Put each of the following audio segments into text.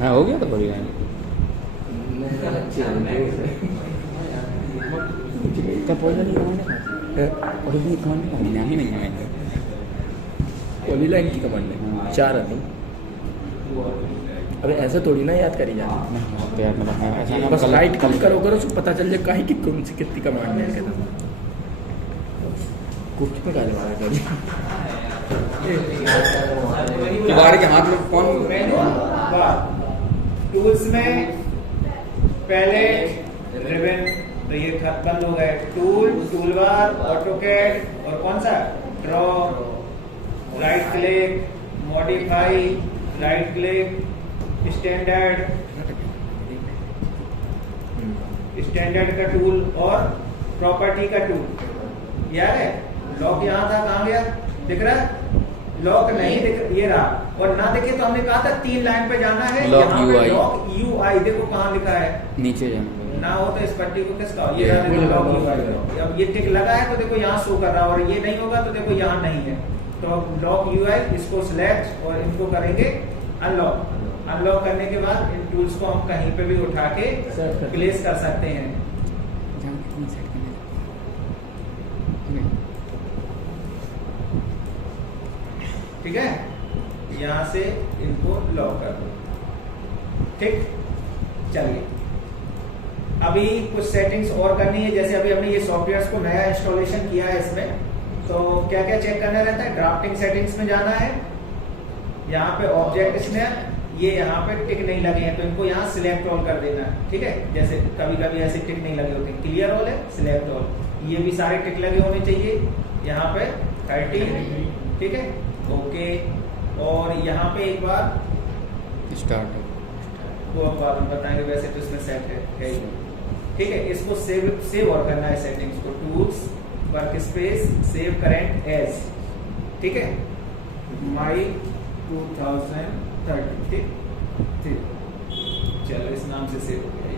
हाँ हो गया तो बढ़िया है। क्या पॉली नहीं कमांड नहीं है पॉली लाइन की कमांड है 4 रनिंग। अबे ऐसा थोड़ी ना याद करी जाती, तो यार मतलब ऐसा बस राइट क्लिक करो तो पता चल जाए कहीं की कौन सी कितनी कमांड है। कुछ पे गाली मारा कर किबाड़ के हाथ में कौन टूल्स में पहले रिबन, तो ये बंद हो गए। टूल बार, ऑटोकैड और कौन सा draw, right click, modify, right click, standard का टूल और प्रॉपर्टी का टूल। याद है लॉक यहाँ था, कहाँ गया दिख रहा है? लॉक नहीं दिख, ये रहा। और ना दिखे तो हमने कहा था 3 लाइन पे जाना है, लॉक UI देखो कहाँ लिखा है, नीचे जाना ना हो तो इस पट्टी को किसका ये लॉक UI। अब ये टिक लगा है तो देखो यहाँ शो कर रहा है, और ये नहीं होगा तो देखो यहाँ नहीं है। तो लॉक UI इसको सिलेक्ट और इनको करेंगे अनलॉक। अनलॉक करने के बाद इन टूल्स को हम कहीं पे भी उठा के प्लेस कर सकते हैं। ठीक है, यहाँ से इनको लॉक कर दो। ठीक, चलिए अभी कुछ सेटिंग्स और करनी है। जैसे अभी हमने ये सॉफ्टवेयर को नया इंस्टॉलेशन किया है इसमें, तो क्या क्या चेक करना रहता है? ड्राफ्टिंग सेटिंग्स में जाना है, यहाँ पे ऑब्जेक्ट स्नैप, ये यहाँ पे टिक नहीं लगे हैं तो इनको यहाँ सिलेक्ट ऑल कर देना है। ठीक है, जैसे कभी कभी ऐसे टिक नहीं लगे होते, क्लियर ऑल है, सिलेक्ट ऑल, ये भी सारे टिक लगे होने चाहिए। यहाँ पे 30, ठीक है, ओके। और यहाँ पे एक बार स्टार्ट वो अब बाद में बताएंगे, वैसे तो इसमें सेट है। ठीक है, इसको सेव और करना है सेटिंग्स को। Tools, work space, save current as, ठीक है, माई 2030। ठीक, चलो इस नाम से सेव हो गया।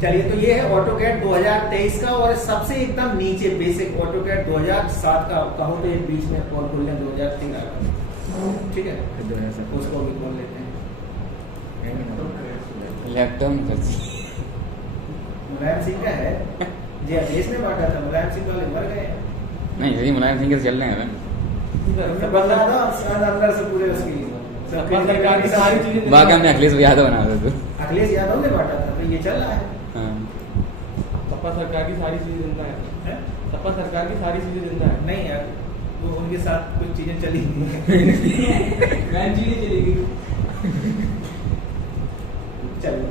चलिए, तो ये है ऑटोकैड 2023 का, और सबसे एकदम नीचे बेसिक ऑटोकैड 2007 का कहो तो एक बीच में और खोल लें 2013 का। ठीक है, उसको भी खोल लेते हैं। लैपटॉप मुलायम सिंह का है, जी देश ने बांटा था, मुलायम सिंह वाले मर गए। नहीं यही मुलायम सिंह के चल रहे हैं बदला था अंदर से पूरे उसकी सारी चीजें। बाकी हमने अखिलेश यादव बना था, अखिलेश यादव ने बांटा था, तो ये चल रहा है। सपा सरकार की सारी चीजें जिंदा है, सपा सरकार की सारी चीजें जिंदा है। नहीं यार, वो उनके साथ कुछ चीजें चली चीजें चलेगी। चलो,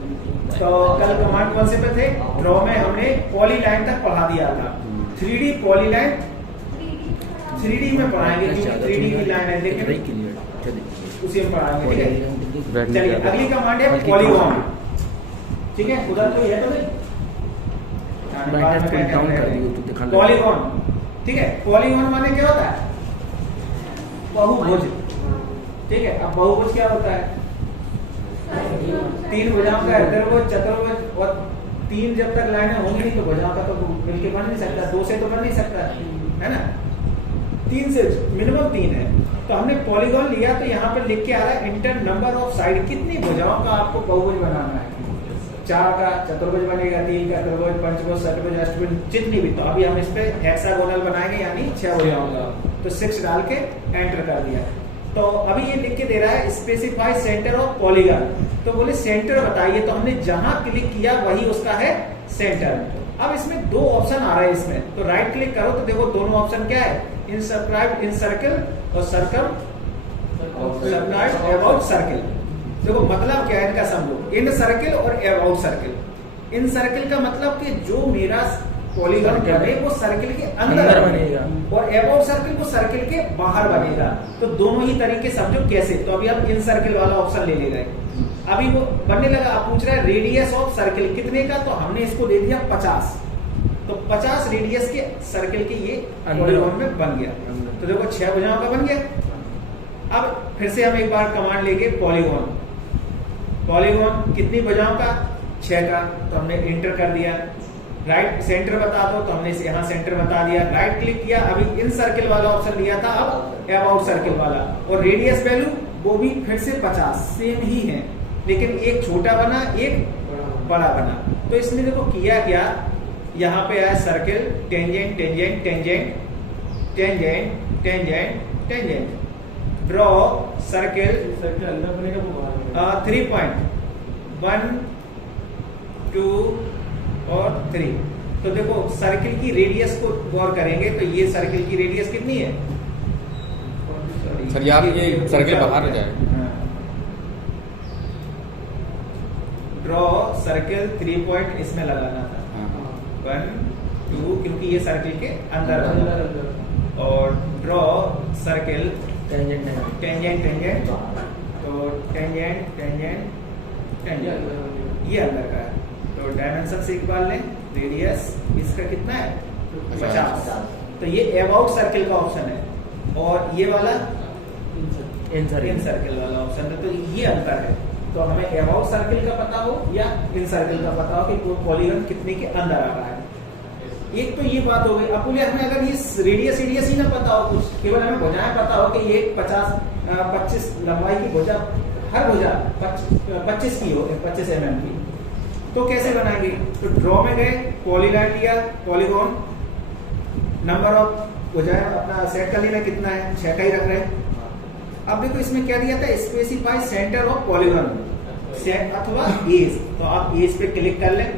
तो कल कमांड कौन से पे थे? ड्रॉ में हमने पॉली लाइन तक पढ़ा दिया था। 3D पॉली लाइन 3D में पढ़ाएंगे, क्योंकि 3D की लाइन है, लेकिन उसी में पढ़ाएंगे। ठीक है, चलिए अगली कमांड है पॉलीगॉन। ठीक है, उधर तो ये तो नहीं पॉलीगॉन। ठीक है, पॉलीगॉन माने क्या होता है? बहुभुज। ठीक है, अब बहुभुज क्या होता है? 3 भुजाओं का त्रिभुज, चतुर्भुज, और 3 जब तक लाइनें होंगी नहीं तो भुजाओं का तो मिलके बन नहीं सकता, 2 से तो बन नहीं सकता, है ना? 3 से मिनिमम 3 है। तो हमने पॉलीगॉन लिया, तो यहाँ पे लिख के आ रहा है इंटर नंबर ऑफ साइड, कितनी भुजाओं का आपको बहुभुज बनाना है। 4 का चतुर्भुज बनेगा, 3 का त्रिभुज, पंचभुज, षटभुज, अष्टभुज, जितनी भी। तो अभी हम इस पे हेक्सागोनल बनाएंगे, यानी 6 भुजाओं का। तो 6 डाल के एंटर कर दिया। तो अभी ये लिख के दे रहा है स्पेसिफाई सेंटर ऑफ पॉलीगॉन। तो बोले सेंटर बताइए, तो हमने जहां क्लिक किया वही उसका है सेंटर। अब इसमें 2 ऑप्शन आ रहे हैं इसमें, तो राइट क्लिक करो तो देखो दोनों ऑप्शन क्या है, इंसक्राइब इन सर्कल और सर्कल अबाउट सर्कल। देखो मतलब क्या है इनका, समझो। इन सर्कल और अबाउट सर्कल। इन सर्कल का मतलब कि जो मेरा पॉलीगॉन बने वो सर्कल के अंदर बनेगा, और अबाउट सर्कल वो सर्कल के बाहर बनेगा। तो दोनों ही तरीके समझो कैसे। तो अभी हम इन सर्कल वाला ऑप्शन ले गए, अभी वो बनने लगा। आप पूछ रहे हैं रेडियस ऑफ सर्कल कितने का, तो हमने इसको दे दिया 50। तो 50 रेडियस के सर्कल के ये पॉलीगॉन में बन गया। तो देखो 6 भुजाओं का बन गया। अब फिर से हम एक बार कमांड लेके पॉलीगॉन, पॉलीगॉन कितनी भुजाओं का? 6 का। तो हमने इंटर कर दिया। राइट सेंटर बता दो, तो हमने यहाँ सेंटर बता दिया। राइट क्लिक किया, अभी इन सर्किल वाला ऑप्शन लिया था, अब अबाउट सर्किल वाला। और रेडियस वैल्यू वो भी फिर से 50 सेम ही है, लेकिन एक छोटा बना एक बड़ा बना। तो इसने देखो किया क्या, यहाँ पे आया circle, tangent tangent tangent tangent tangent tangent, draw circle circle अंदर बनेगा वो बाहर बनेगा। 3 पॉइंट 1 2 और 3। तो देखो सर्किल की रेडियस को गौर करेंगे तो ये सर्किल की रेडियस कितनी है? सर यार ये सर्किल बाहर हो जाएगा। ड्रॉ सर्किल 3 पॉइंट इसमें लगाना था, हाँ। 1 2, क्योंकि ये सर्किल के अंदर बना। अंदर और draw circle tangent tangent tangent, तो टेंजेंट टेंजेंट टेंजेंट ये अंदर का है। तो डायमेंशन से एक बार लें, रेडियस इसका कितना है? 50। तो ये अबाउट सर्किल का ऑप्शन है, और ये वाला इन सर्किल वाला ऑप्शन है। तो ये अंतर है। तो हमें अबाउट सर्किल का पता हो या इन सर्किल का पता हो कि पॉलीगन कितने के अंदर आ रहा है। एक तो ये बात हो गई। अब बोले हमें अगर ये रेडियस ही ना पता हो, कुछ केवल हमें भुजाएं पता हो कि ये 25 लंबाई की भुजा, हर भुजा 25 की हो, 25 mm की, तो कैसे बनाएंगे? तो ड्रॉ में गए, पॉलीलाइन लिया, पॉलीगॉन, नंबर ऑफ भुजाएं अपना सेट कर लेना, कितना है? 6 का ही रख रहे हैं। अब देखो इसमें क्या दिया था, स्पेसिफाई सेंटर ऑफ पॉलीगॉन अथवा एज। तो आप एज पे क्लिक कर लें,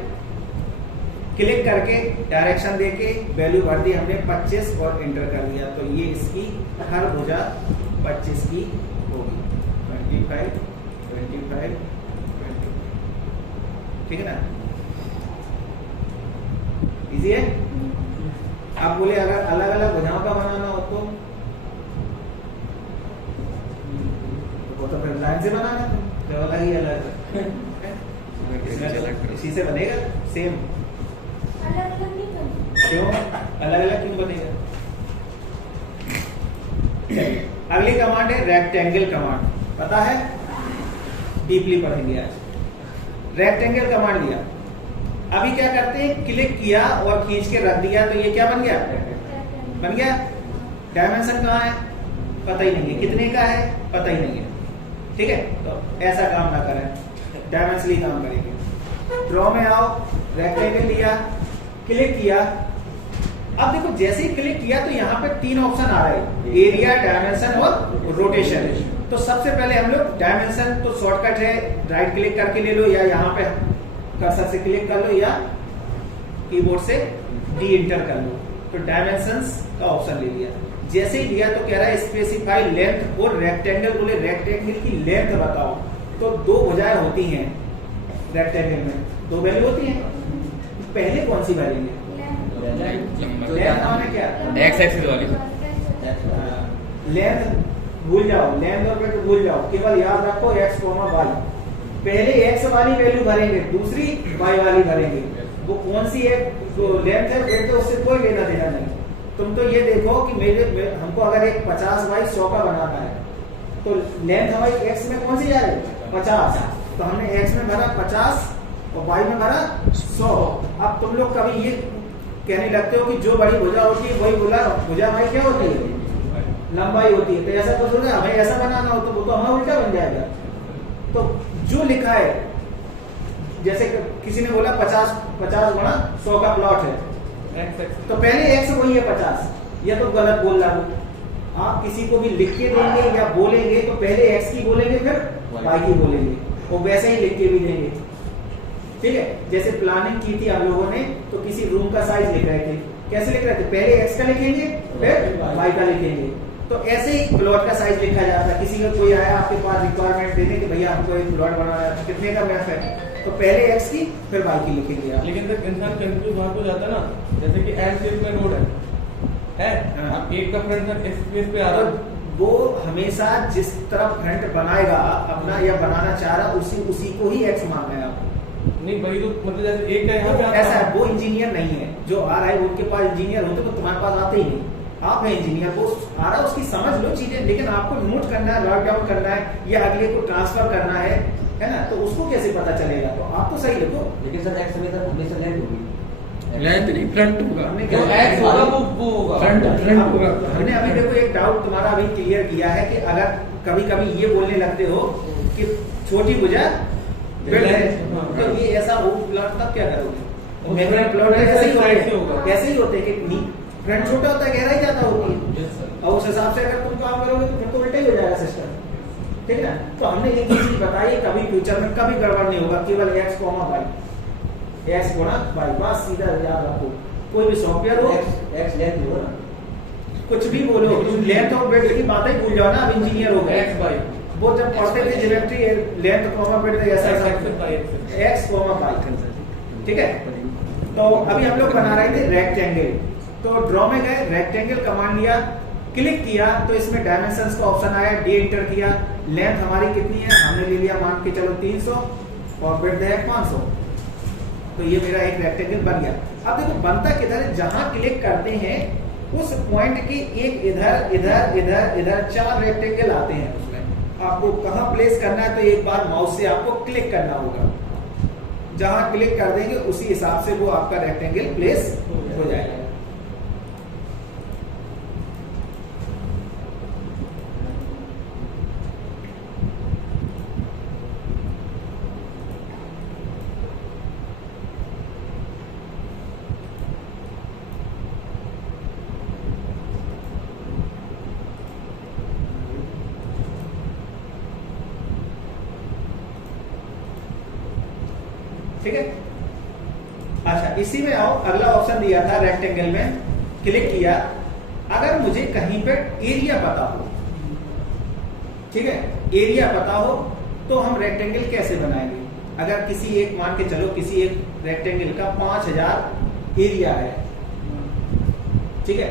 क्लिक करके डायरेक्शन देके वैल्यू भर दी हमने 25 और एंटर कर दिया। तो ये इसकी हर भुजा 25 की होगी, 25 25 20, ठीक है ना? इजी है। आप बोले अगर अलग अलग भुजाओं का बनाना हो तो वो तो फिर लाइन से बनाना है, जो अलग ही अलग इसी से बनेगा सेम। क्यों अलग अलग क्यों बनेगा? अगली कमांड है रेक्टेंगल कमांड, पता है? डीपली पढ़ेंगे आज। रेक्टेंगल कमांड दिया, अभी क्या करते हैं, क्लिक किया और खींच के रख दिया, तो ये क्या बन गया? बन गया। डायमेंशन कहाँ है? पता ही नहीं है। कितने का है? पता ही नहीं है। ठीक है, तो ऐसा काम ना करें, डायमेंशनली काम करेंगे। ड्रॉ में आओ, रेक्टेंगल लिया, क्लिक किया। अब देखो जैसे ही क्लिक किया तो यहाँ पे 3 ऑप्शन आ रहे हैं, एरिया, डायमेंशन और रोटेशन। तो सबसे पहले हम लोग डायमेंशन, तो शॉर्टकट है, राइट क्लिक करके ले लो, या यहाँ पे कर्सर से क्लिक कर लो, या कीबोर्ड से डी इंटर कर लो। तो डायमेंशंस का ऑप्शन ले लिया। जैसे ही लिया तो कह रहा है स्पेसिफाई लेंथ और रेक्टेंगल। बोले रेक्टेंगल की लेंथ बताओ। तो 2 भुजाएं होती हैं रेक्टेंगल में, 2 वैल्यू होती हैं। पहले कौन सी भरेंगे? लेंथ माने क्या? एक्स एक्सिस वाली। लेंथ भूल जाओ, लेंथ और वेट भूल जाओ, केवल याद रखो x, y। पहले x वाली वैल्यू भरेंगे, दूसरी y वाली भरेंगे। वो कौन सी है? जो लेंथ है वेट तो उससे कोई लेना देना नहीं। तुम तो ये देखो कि हमको अगर एक 50 बाई 100 का बनाना है, तो लेंथ हमारी x में कौन सी जा रही है? 50। तो हमने x में भरा 50 और y में भरा 100। अब तुम लोग कभी ये कहने लगते हो कि जो बड़ी भुजा होती है वही भुजा हमारी क्या होती है? लंबाई होती है। तो ऐसा तो थोड़ा, हमें ऐसा बनाना हो तो वो तो हमारा उल्टा बन जाएगा। तो जो लिखा है, जैसे किसी ने बोला 50 गुणा 100 का प्लॉट है, तो पहले x वही है 50, या तो गलत बोल रहा हूं। आप किसी को भी लिख के देंगे या बोलेंगे तो पहले x की बोलेंगे फिर y की बोलेंगे, और वैसे ही लिख के भी देंगे। ठीक है, जैसे प्लानिंग की थी आप लोगों ने, तो किसी रूम का साइज लिख रहे थे, कैसे लिख रहे थे? पहले x का लिखेंगे फिर y का लिखेंगे। तो ऐसे ही प्लॉट का साइज लिखा जाता है। किसी का कोई आया आपके पास रिक्वायरमेंट देने कि भैया हमको एक प्लॉट बनाना है, कितने का मैप है, तो पहले x की फिर y की लिखेंगे आप। लेकिन तक इंसान कंफ्यूज वहां को जाता ना, जैसे कि एल शेप में रोड है, अब एक का फ्रंट सर इस स्पेस पे आ रहा है, वो हमेशा जिस तरफ फ्रंट बनाएगा अपना या बनाना चाह रहा उसी को ही x मानना है आपको। नहीं वही तो मतलब जैसे एक का यहाँ पे ऐसा है, वो इंजीनियर नहीं है जो आ रहा है, उनके पास इंजीनियर होते तो तुम्हारे पास आते ही नहीं। आप है इंजीनियर, वो आ रहा है उसकी समझ लो चीजें, लेकिन आपको नोट करना है, लॉक डाउन करना है, या अगले को ट्रांसफर करना है ना? तो उसको कैसे पता चलेगा? तो आप तो सही लिखो। लेकिन सर एक्स में हमेशा लेंथ होगी, लेंथ नहीं फ्रंट होगा, हमने जो क्या एक्स होगा वो होगा फ्रंट होगा। हमने अभी देखो एक डाउट तुम्हारा अभी क्लियर किया है कि अगर कभी कभी ये बोलने लगते हो कि छोटी भुजा width है, तो ये ऐसा हो प्लॉट तब क्या करोगे? मेरे प्लॉट ऐसे ही होगा, ऐसे ही होते हैं कि फ्रंट छोटा होता है, गहराई ज्यादा होती है, और उस हिसाब से अगर तुम काम करोगे तो फिर तो उल्टा ही हो जाएगा सिस्टम, ठीक है। तो हमने एक ही चीज बताई, कभी फ्यूचर में कभी गड़बड़ नहीं होगा, केवल x, y, x गुणा y, बस सीधा याद रखो। कोई भी सॉफ्टवेयर हो, एक्स लेंथ होगा ना, कुछ भी बोलो, तुम लेंथ और ब्रेड्थ की बातें ही भूल जाओ ना, अब इंजीनियर हो गए। एक्स बाई वो जब पढ़ते थे ज्योमेट्री, लेंथ कॉमा ब्रेड्थ ऐसा x, y, ठीक है। तो अभी हम लोग बना रहे थे रेक्टेंगल, तो ड्रॉ में गए, रेक्टेंगल कमांड लिया, क्लिक किया तो इसमें डायमेंशंस का ऑप्शन आया, डी एंटर किया, लेंथ हमारी कितनी है हमने ले लिया, मान के चलो 300 और ब्रेड्थ है 500, तो ये मेरा एक रेक्टेंगल बन गया। अब देखो बनता किधर है, जहां क्लिक करते हैं उस पॉइंट की एक इधर इधर इधर इधर 4 रेक्टेंगल आते हैं, उसमें आपको कहां प्लेस करना है, तो एक बार माउस से आपको क्लिक करना होगा, जहां क्लिक कर देंगे उसी हिसाब से वो आपका रेक्टेंगल प्लेस हो जाएगा। ठीक है, अच्छा इसी में आओ, अगला ऑप्शन दिया था रेक्टेंगल में, क्लिक किया, अगर मुझे कहीं पे एरिया पता हो, ठीक है, एरिया पता हो तो हम रेक्टेंगल कैसे बनाएंगे? अगर किसी एक, मान के चलो किसी एक रेक्टेंगल का 5000 एरिया है, ठीक है,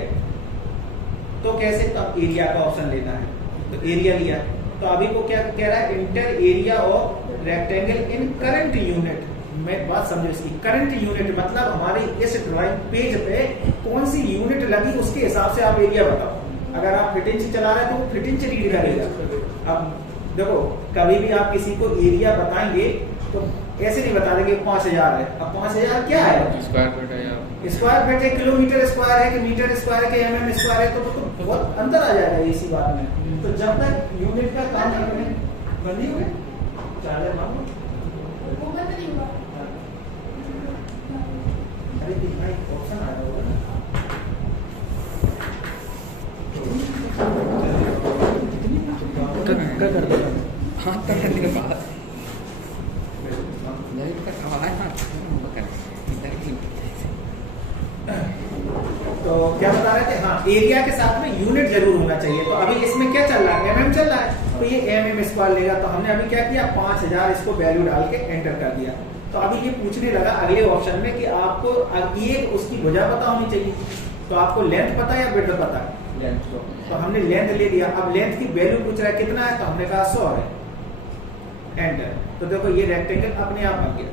तो कैसे, तब एरिया का ऑप्शन लेना है, तो एरिया लिया, तो अभी वो क्या कह रहा है, inter area of rectangle in current unit. मैं बात समझो इसकी, करंट यूनिट मतलब हमारी इस ड्राइंग पेज पे कौन सी यूनिट लगी उसके हिसाब से आप एरिया बताओ। अगर आप फिट इंच चला रहे हैं तो वो फिट इंच रीड करेगा। अब देखो कभी भी आप किसी को एरिया बताएंगे तो ऐसे नहीं बता देंगे 5000 है, अब 5000 क्या है, स्क्वायर फीट है या स्क्वायर फीट है, किलोमीटर स्क्वायर है कि मीटर स्क्वायर है कि एमएम स्क्वायर है, तो बहुत अंतर आ जाएगा इसी बात में। तो जब तक यूनिट का काम करने बंदी हुए चाले मानो अरे दिखा एक ऑप्शन आया होगा ना, क्या कर दो हाथ तक करने के बाद लाइट का आवाज ना तो क्या बता रहे थे, हाँ एरिया के साथ में यूनिट जरूर होना चाहिए। तो अभी इसमें क्या चल रहा है, एमएम चल रहा है, तो ये एमएम स्क्वायर लेगा, तो हमने अभी क्या किया 5000 इसको वैल्यू डाल के एंटर कर दिया। तो अभी ये पूछने लगा अगले ऑप्शन में कि आपको ये उसकी भुजा पता होनी चाहिए, तो आपको लेंथ पता या ब्रेड्थ पता है, लेंथ को, तो हमने लेंथ ले लिया। अब लेंथ की वैल्यू पूछ रहा है कितना है, तो हमने कहा 100 है, एंटर। तो देखो ये रेक्टेंगल अपने आप बन गया,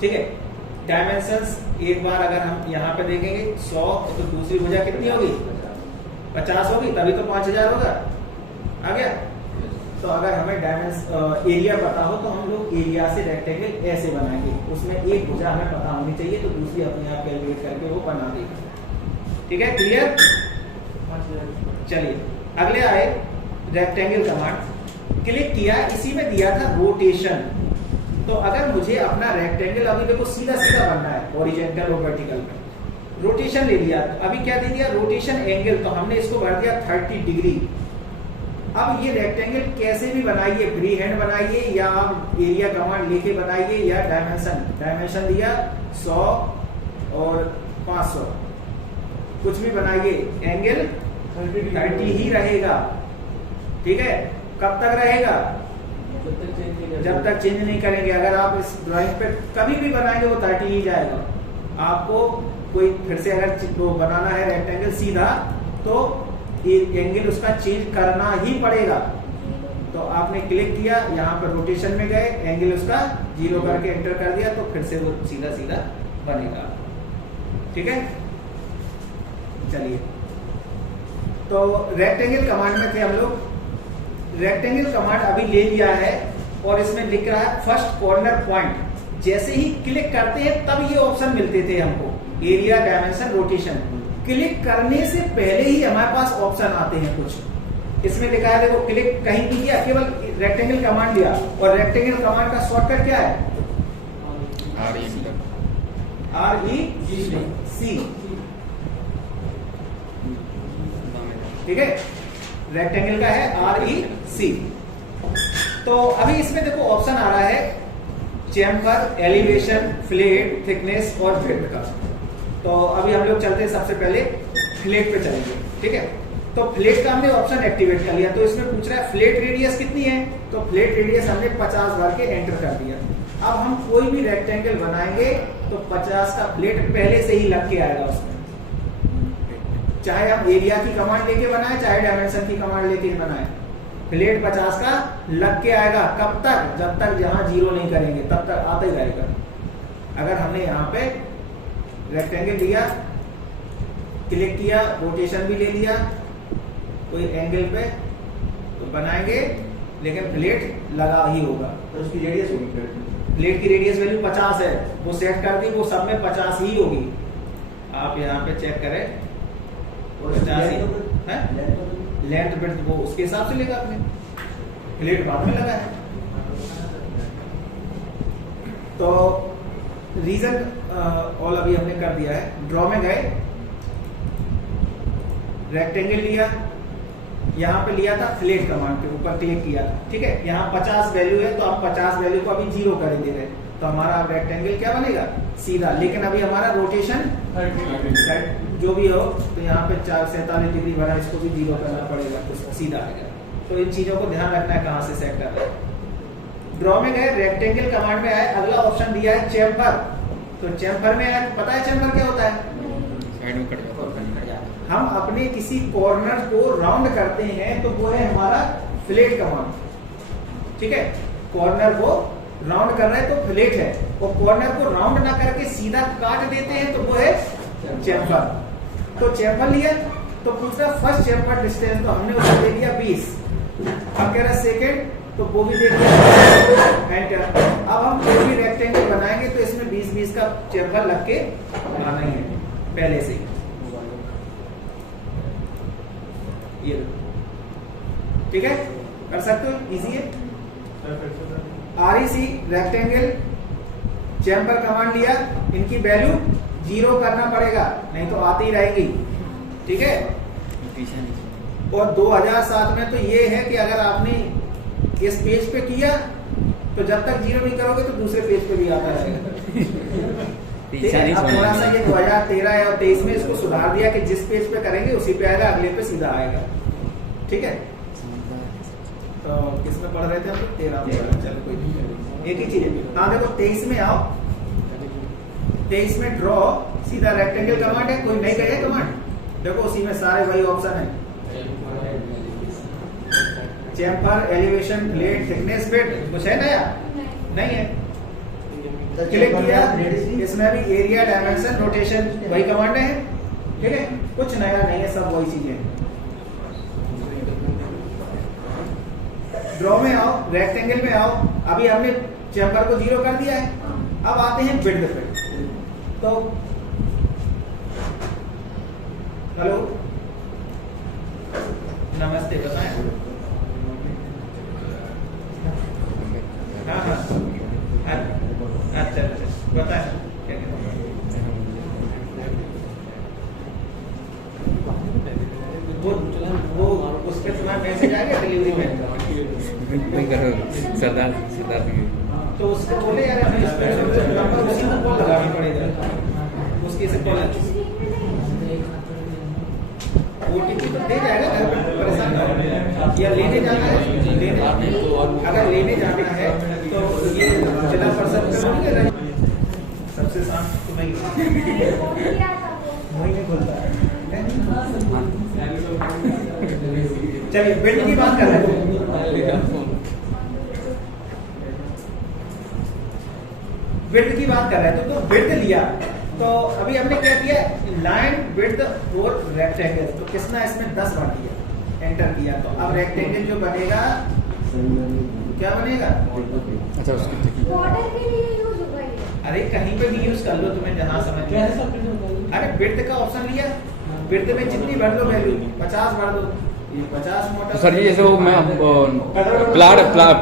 ठीक है। डायमेंशंस एक बार अगर हम यहाँ पे देखेंगे 100, तो दूसरी भुजा कितनी होगी 50 होगी, तभी तो 5000 होगा, आ गया। तो अगर हमें एरिया पता हो तो हम लोग एरिया से रेक्टेंगल ऐसे बनाएंगे, उसमें एक भुजा हमें पता होनी चाहिए, तो दूसरी अपने आप कैलकुलेट करके वो बना देगा, ठीक है, क्लियर। चलिए अगले आए रेक्टेंगल कमांड, क्लिक किया, इसी में दिया था रोटेशन। तो अगर मुझे अपना रेक्टेंगल अभी देखो सीधा सीधा बनना है, हॉरिजॉन्टल और वर्टिकल में, रोटेशन ले लिया, अभी क्या दे दिया रोटेशन एंगल, तो हमने इसको भर दिया 30 डिग्री। अब ये रेक्टेंगल कैसे भी बनाइए, फ्री हैंड बनाइए या आप एरिया कमांड लेके बनाइए, या डायमेंशन दिया 100 और 500, कुछ भी बनाइए, एंगल 30 ही रहेगा, ठीक है। कब तक रहेगा, जब तक चेंज नहीं करेंगे। अगर आप इस ड्राइंग पे कभी भी बनाएंगे वो 30 ही जाएगा। आपको कोई फिर से अगर वो बनाना है रेक्टेंगल सीधा, तो एंगल उसका चेंज करना ही पड़ेगा। तो आपने क्लिक किया, यहाँ पर रोटेशन में गए, एंगल उसका 0 करके एंटर कर दिया, तो फिर से वो सीधा सीधा बनेगा, ठीक है। चलिए, तो रेक्टेंगल कमांड में थे हम लोग। रेक्टेंगल कमांड अभी ले लिया है और इसमें लिख रहा है फर्स्ट कॉर्नर पॉइंट, जैसे ही क्लिक करते हैं तब ये ऑप्शन मिलते थे हमको, एरिया, डायमेंशन, रोटेशन। क्लिक करने से पहले ही हमारे पास ऑप्शन आते हैं कुछ। इसमें लिखा है देखो, क्लिक कहीं भी किया, केवल रेक्टेंगल कमांड लिया, और रेक्टेंगल कमांड का शॉर्टकट क्या है? REC। ठीक है, रेक्टेंगल का है REC। तो अभी इसमें देखो ऑप्शन आ रहा है चेम्बर, एलिवेशन, फ्लेट, थिकनेस और विड्थ का। तो अभी हम लोग चलते हैं, सबसे पहले फ्लेट पे चलेंगे। ठीक है, तो फ्लेट का हमने ऑप्शन एक्टिवेट कर लिया। तो इसमें पूछ रहा है फ्लेट रेडियस कितनी है, तो फ्लेट रेडियस हमने 50 भर के एंटर कर दिया। अब हम कोई भी रेक्टेंगल बनाएंगे तो 50 का फ्लेट पहले से ही लग के आएगा उसमें, चाहे हम एरिया की कमांड लेके बनाए, चाहे डायमेंशन की कमांड लेके बनाए, फ्लेट 50 का लग के आएगा। कब तक? जब तक जहां 0 नहीं करेंगे तब तक आता ही रहेगा। अगर हमने यहाँ पे रेक्टेंगल लिया, क्लिक किया, रोटेशन भी ले लिया कोई एंगल पे, तो बनाएंगे, लेकिन फ्लेट लगा ही होगा। तो उसकी रेडियस होगी, फ्लेट की रेडियस वैल्यू 50 है, वो सेट कर दी, वो सब में 50 ही होगी। आप यहाँ पे चेक करें, 50 ही है, लेंथ विड्थ वो उसके हिसाब से लेगा आपने, फ्लेट बाद में लगा है। तो रीजन ऑल अभी हमने कर दिया है। ड्रॉ में गए, रेक्टेंगल लिया, यहाँ पे लिया था फ्लेट कमांड के ऊपर क्लिक किया था। ठीक है, यहाँ 50 वैल्यू है, तो हम 50 वैल्यू को अभी 0 कर देंगे, तो हमारा रेक्टेंगल क्या बनेगा? सीधा। लेकिन अभी हमारा रोटेशन जो भी हो, तो यहाँ पे 47 डिग्री बना, इसको भी 0 करना पड़ेगा, तो सीधा आएगा। तो इन चीजों को ध्यान रखना है, कहाँ से सेट कर रहे हैं। ड्रॉ में गए, रेक्टेंगल कमांड में आए, अगला ऑप्शन दिया है चेम्बर। तो चेम्बर में आए, पता है चेम्बर क्या होता है? हम अपने किसी कॉर्नर को राउंड करते हैं तो वो है हमारा फ्लेट कमांड। ठीक है, कॉर्नर को राउंड कर रहे हैं तो फ्लेट है, और कॉर्नर को राउंड ना करके सीधा काट देते हैं तो वो है चेम्बर। तो चेम्बर लिया, तो पूछ रहा फर्स्ट चेम्बर डिस्टेंस, तो हमने उसको दे दिया 20। अब कह रहा सेकेंड, तो वो भी दे दिया एंटर। अब हम कोई भी रेक्टेंगल बनाएंगे तो इसमें 20-20 का चेम्बर लग के आना ही है पहले से ही। ये ठीक है, कर सकते हो, इजी है। REC रेक्टेंगल, चेम्बर कमांड लिया, इनकी वैल्यू 0 करना पड़ेगा, नहीं तो आती रहेगी। ठीक है, और 2007 में तो ये है कि अगर आपने इस पेज पे किया तो जब तक 0 नहीं करोगे तो दूसरे पेज पे भी आता रहेगा। ठीक है, अब थोड़ा सा ये 2013 और 23 में इसको सुधार दिया कि जिस पेज पे करेंगे उसी पे आएगा, अगले पे सीधा आएगा। ठीक है, तो किस में पढ़ रहे थे हम लोग? 13 में। चलो कोई नहीं, एक ही चीज है। हाँ देखो, 23 में आओ, 23 में ड्रॉ, सीधा रेक्टेंगल कमांड है, कोई नहीं कहे कमांड, देखो उसी में सारे वही ऑप्शन है, chamber, elevation, flat, thickness, width. कुछ है नया? नहीं है। क्लिक किया, इसमें भी एरिया, डायमेंशन, रोटेशन वही कमांड है। ठीक है, कुछ नया नहीं है, सब वही चीजें। ड्रॉ में आओ, रेक्टेंगल में आओ, अभी हमने चेम्बर को 0 कर दिया है। अब आते हैं विड्थ पे। तो हेलो, नमस्ते, बताएं। हाँ हाँ, अच्छा अच्छा, बताएं क्या कहते हैं। वो उस पर तुम्हारा मैसेज आएगा डिलीवरी मैन का, सरदार तो उसको बोले यार हमें नंबर उसी को कॉल लगानी पड़ेगा, उसके से कॉल OTP तो दे जाएगा, परेशान ना हो। या लेने जाना है, अगर लेने जाना है तो ये जिला परिषद का सबसे शांत तो नहीं खुलता है। चलिए बिल्ड की बात कर रहे हैं, विड्थ की बात कर रहे हैं। तो विड्थ लिया, तो अभी हमने क्या किया, लाइन, विड्थ और रेक्टेंगल, तो कितना इसमें 10 बार दिया, एंटर किया। तो अब रेक्टेंगल जो बनेगा क्या बनेगा? अच्छा, उसकी बॉर्डर के लिए यूज होगा ये। अरे कहीं पे भी यूज कर लो, तुम्हें जहाँ समझ में आए। अरे विड्थ का ऑप्शन लिया, विड्थ में जितनी भर दो वैल्यू, 50 भर दो, ये 50 मोटा। तो सर जी जैसे वो मैं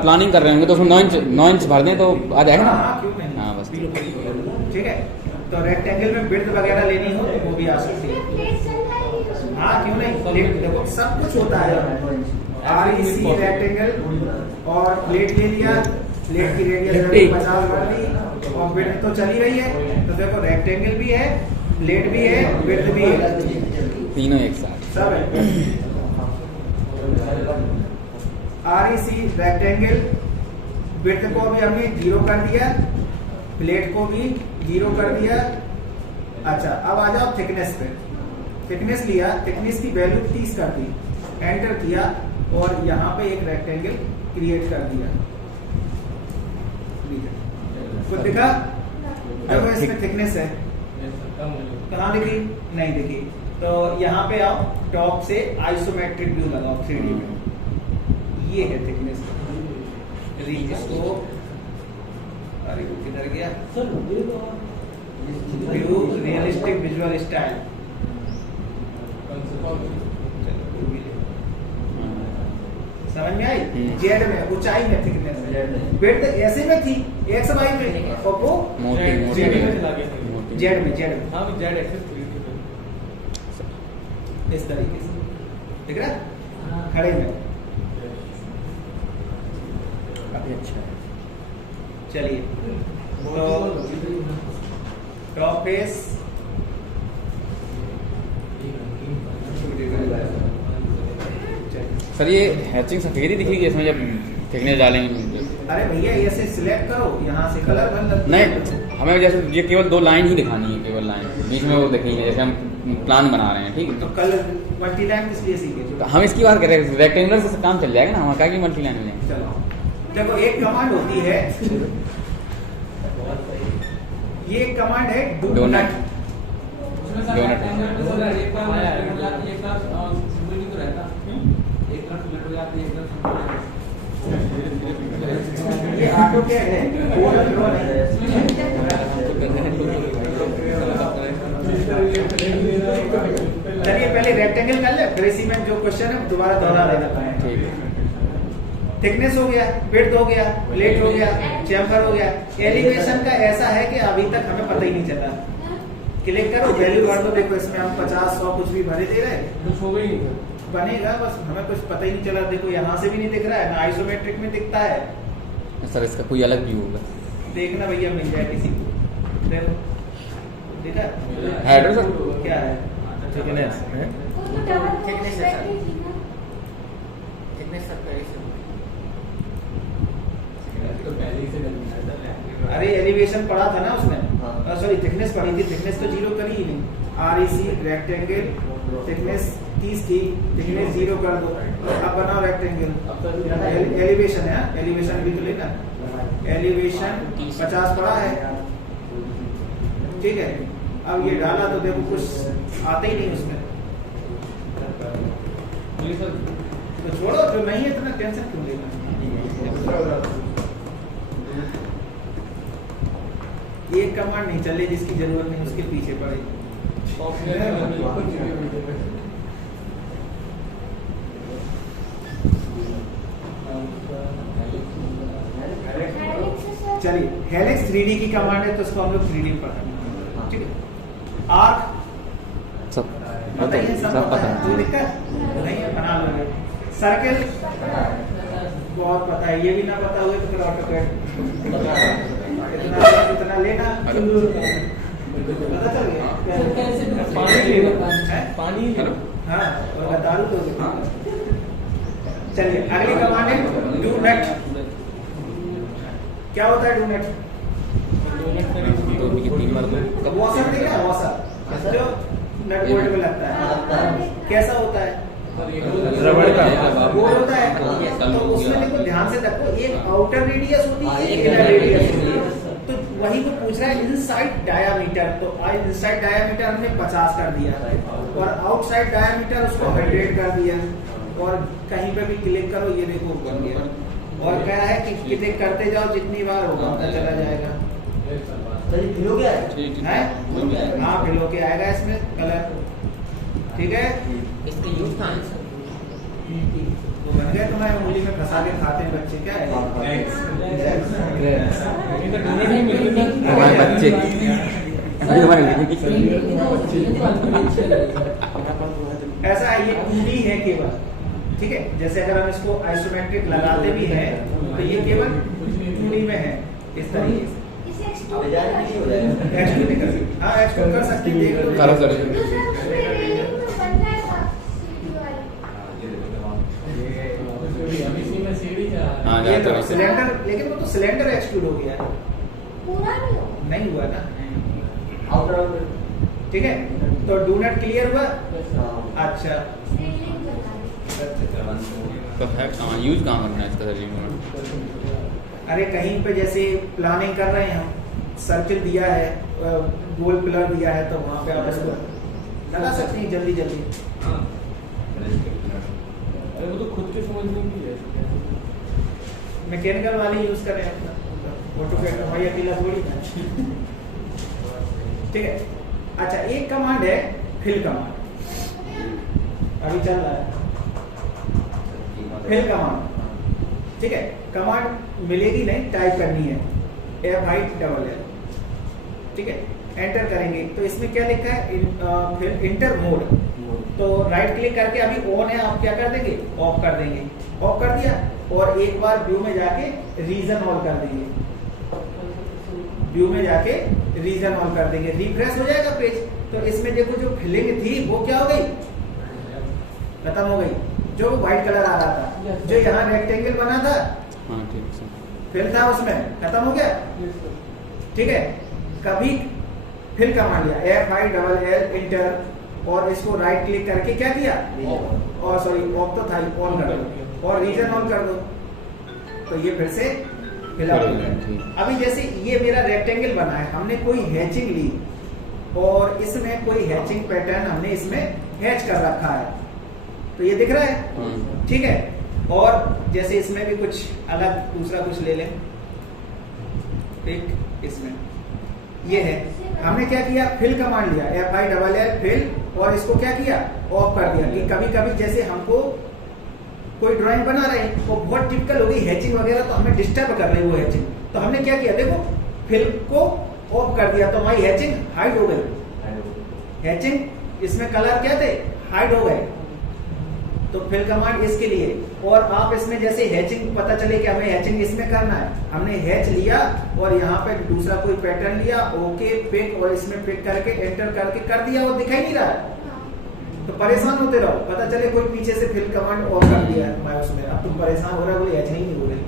प्लानिंग कर रहे होंगे तो उसमें 9 इंच भर दें तो आ जाएगा ना? हाँ क्यों नहीं। हाँ बस ठीक है, तो रेक्टेंगल में विड्थ वगैरह लेनी हो तो वो भी आ सकती है। हाँ क्यों नहीं, देखो सब कुछ होता है। REC रेक्टेंगल और प्लेट ले लिया, प्लेट की रेडियस 50 भर दी और विड्थ तो चली रही है, तो देखो रेक्टेंगल भी है, प्लेट भी है, विड्थ भी है, तीनों एक साथ सब है। REC रेक्टेंगल, विड्थ को भी हमने 0 कर दिया, प्लेट को भी 0 कर दिया। अच्छा अब आ जाओ थिकनेस पे। थिकनेस लिया, थिकनेस की वैल्यू 30 कर दी, एंटर किया और यहाँ पे एक रेक्टेंगल क्रिएट कर दिया। कुछ दिखा? देखो इसमें थिकनेस है, कहाँ दिखी? नहीं दिखी। तो यहाँ पे आओ, टॉप से आइसोमेट्रिक व्यू लगाओ 3D में, ये है थिकनेस। यदि इसको, अरे वो किधर गया? व्यू रियलिस्टिक विजुअल स्टाइल, समझ में आई? जेड में ऊंचाई में थिकनेस, विड्थ ऐसे में थी एक्स वाई में, और वो जेड में, जेड में। हाँ जेड एक्सेस इस तरीके से दिख रहा है खड़े में। काफी अच्छा है। चलिए तो टॉप फेस, सर ये हैचिंग सफेद ही दिखेगी इसमें जब थिकनेस डालेंगे? अरे भैया ऐसे सिलेक्ट करो, यहाँ से कलर बन नहीं, हमें जैसे ये केवल 2 लाइन ही दिखानी है, केवल लाइन बीच में वो दिखेंगे जैसे हम प्लान बना रहे हैं, ठीक है? तो कलर मल्टी लाइन इसलिए सीखे। तो हम इसकी बात कर रहे हैं, रेक्टेंगुलर से काम चल जाएगा ना, हम क्या की मल्टी लाइन में? चलो देखो एक कमांड होती है, ये कमांड है डू नट। ये ऑटो कैड है, चलिए पहले रेक्टेंगल कर ले, फिर इसी में जो क्वेश्चन है दोबारा दोहरा लेना है। ठीक है। थिकनेस हो गया, विड्थ हो गया, प्लेट हो गया, चैम्बर हो गया। एलिवेशन का ऐसा है कि अभी तक हमें पता ही नहीं चला। क्लिक करो, वैल्यू भर दो, देखो इसमें हम 50 100 कुछ भी भरे दे रहे हैं, कुछ हो गई नहीं बनेगा, बस हमें कुछ पता ही नहीं चला। देखो यहाँ से भी नहीं दिख रहा है, ना आइसोमेट्रिक में दिखता है। सर इसका कोई अलग व्यू होगा? देखना भैया मिल जाए किसी को, देखो देखा है सर? क्या है? थिकनेस है, थिकनेस है सर, थिकनेस सब का अरे एलिवेशन पढ़ा था ना उसने, हाँ। सॉरी थिकनेस पढ़ी थी, थिकनेस तो 0 करी ही नहीं। REC रेक्टेंगल, थिकनेस 30 थी, थिकनेस 0 कर दो, अब बनाओ रेक्टेंगल। एलिवेशन है, एलिवेशन भी तो लेना, एलिवेशन 50 पड़ा है, ठीक है। अब ये डाला तो देखो कुछ आता ही नहीं उसमें, तो छोड़ो, जो नहीं है इतना टेंशन क्यों लेना। एक कमांड नहीं चले जिसकी जरूरत नहीं, उसके पीछे पड़े। चलिए हेलिक्स 3D की कमांड है, तो उसको हम लोग 3D में पढ़ेंगे, ठीक है। आर्क सब बताइए, सब सब पता है, कोई दिक्कत नहीं है, बना लोगे। सर्कल बहुत पता है, ये भी ना पता हुए तो फिर ऑटोकैड इतना लेना, पता चल गया। पानी हाँ, और बता दूं तो चलिए अगली कमांड है डू नट। क्या होता है डू नट? वॉशर देखा, वॉशर जो नट बोल्ट में लगता है, कैसा होता है? रबड़ का गोल होता है। तो उसमें देखो ध्यान से देखो, एक आउटर रेडियस होती है, एक इनर रेडियस होती है। तो वही को पूछ रहा है इनसाइड डायामीटर, तो इनसाइड डायामीटर हमने 50 कर दिया और आउटसाइड डायामीटर उसको 100 कर दिया, और कहीं पे भी क्लिक करो, ये देखो बन गया। और कह रहा है कि क्लिक करते जाओ, जितनी बार होगा पता चला जाएगा। भिलो के आएगा ठीक है? हाँ भिलो के आएगा इसमें कलर, ठीक है। इसके यूज कहाँ है सर? वो बन गए तुम्हारे उंगली में फंसा के खाते हैं बच्चे, क्या है? हमारे बच्चे ऐसा है, ये 2D है केवल, ठीक है। जैसे अगर हम इसको आइसोमेट्रिक लगाते भी हैं तो ये केवल 2D में है इस तरीके से। इसे एक्सट्रूड एक्सट्रूड नहीं कर सकते, हाँ एक्सट्रूड कर सकते हैं, देख लो। करो सर। दूसरा उसमें रेलिंग में बन जाएगा सीढ़ी वाली। हाँ ये जाते तो हैं। सिलेंडर, लेकिन वो तो सिलेंडर एक्सट्रूड हो गया, पूरा नहीं हो। नहीं हुआ ना, ठीक है। तो डू नॉट क्लियर हुआ। अच्छा रेलिंग बना तो है कहाँ यूज कहाँ करना है इसका रिमोट? अरे कहीं पे जैसे प्लानिंग कर रहे हैं हम, सर्किल दिया है, गोल पिलर दिया है, तो वहां पे आप इसको लगा सकते हैं जल्दी जल्दी। अरे वो तो खुद के समझने की है। मैकेनिकल वाले यूज करें अपना, ऑटोकैड भाई अकेला थोड़ी था। ठीक है। अच्छा एक कमांड है फिल कमांड, अभी चल रहा है फिल कमांड, ठीक है। कमांड मिलेगी नहीं, टाइप करनी है F8 ठीक है। एंटर करेंगे तो इसमें क्या लिखा है, फिर इंटर मोड। तो राइट क्लिक करके अभी ऑन है, आप क्या कर देंगे, ऑफ कर देंगे। ऑफ कर दिया और एक बार व्यू में जाके रीजन ऑन कर देंगे, व्यू में जाके रीजन ऑन कर देंगे, रिफ्रेश हो जाएगा पेज। तो इसमें देखो जो फिलिंग थी वो क्या हो गई, खत्म हो गई। जो व्हाइट कलर आ रहा था, जो यहाँ रेक्टेंगल बना था, हाँ ठीक है। फिल था उसमें, खत्म हो गया, ठीक है। कभी फिल कमांड लिया F8 इंटर और इसको राइट क्लिक करके क्या किया, और सॉरी ऑफ तो था, ऑन कर दो और रीजन ऑन कर दो, तो ये फिर से फिल अप हो गया। अभी जैसे ये मेरा रेक्टेंगल बना है, हमने कोई हैचिंग ली और इसमें कोई हैचिंग पैटर्न हमने इसमें हैच कर रखा है, तो ये दिख रहा है, ठीक है। और जैसे इसमें भी कुछ अलग दूसरा कुछ ले लें, ठीक। इसमें ये है, हमने क्या किया, फिल कमांड लिया F8 फिल और इसको क्या किया, ऑफ कर दिया। कि कभी कभी जैसे हमको कोई ड्राइंग बना रहे हैं वो बहुत टिपिकल हो गई हैचिंग वगैरह, तो हमें डिस्टर्ब कर रही है वो हैचिंग, तो हमने क्या किया, देखो फिल को ऑफ कर दिया तो हमारी हैचिंग हाइड हो गई। हैचिंग इसमें कलर क्या थे, हाइड हो गए। तो फिल कमांड इसके लिए। और आप इसमें जैसे हैचिंग पता चले कि हमें हैचिंग इसमें करना है, हमने हैच लिया और यहाँ पे दूसरा कोई पैटर्न लिया, ओके पिक, और इसमें पिक करके एंटर करके कर दिया, वो दिखाई नहीं रहा है तो परेशान होते रहो, पता चले कोई पीछे से फिल कमांड ऑफ कर दिया है मैं उसमें, अब तुम परेशान हो रहे हो, बोले हैच नहीं हो रही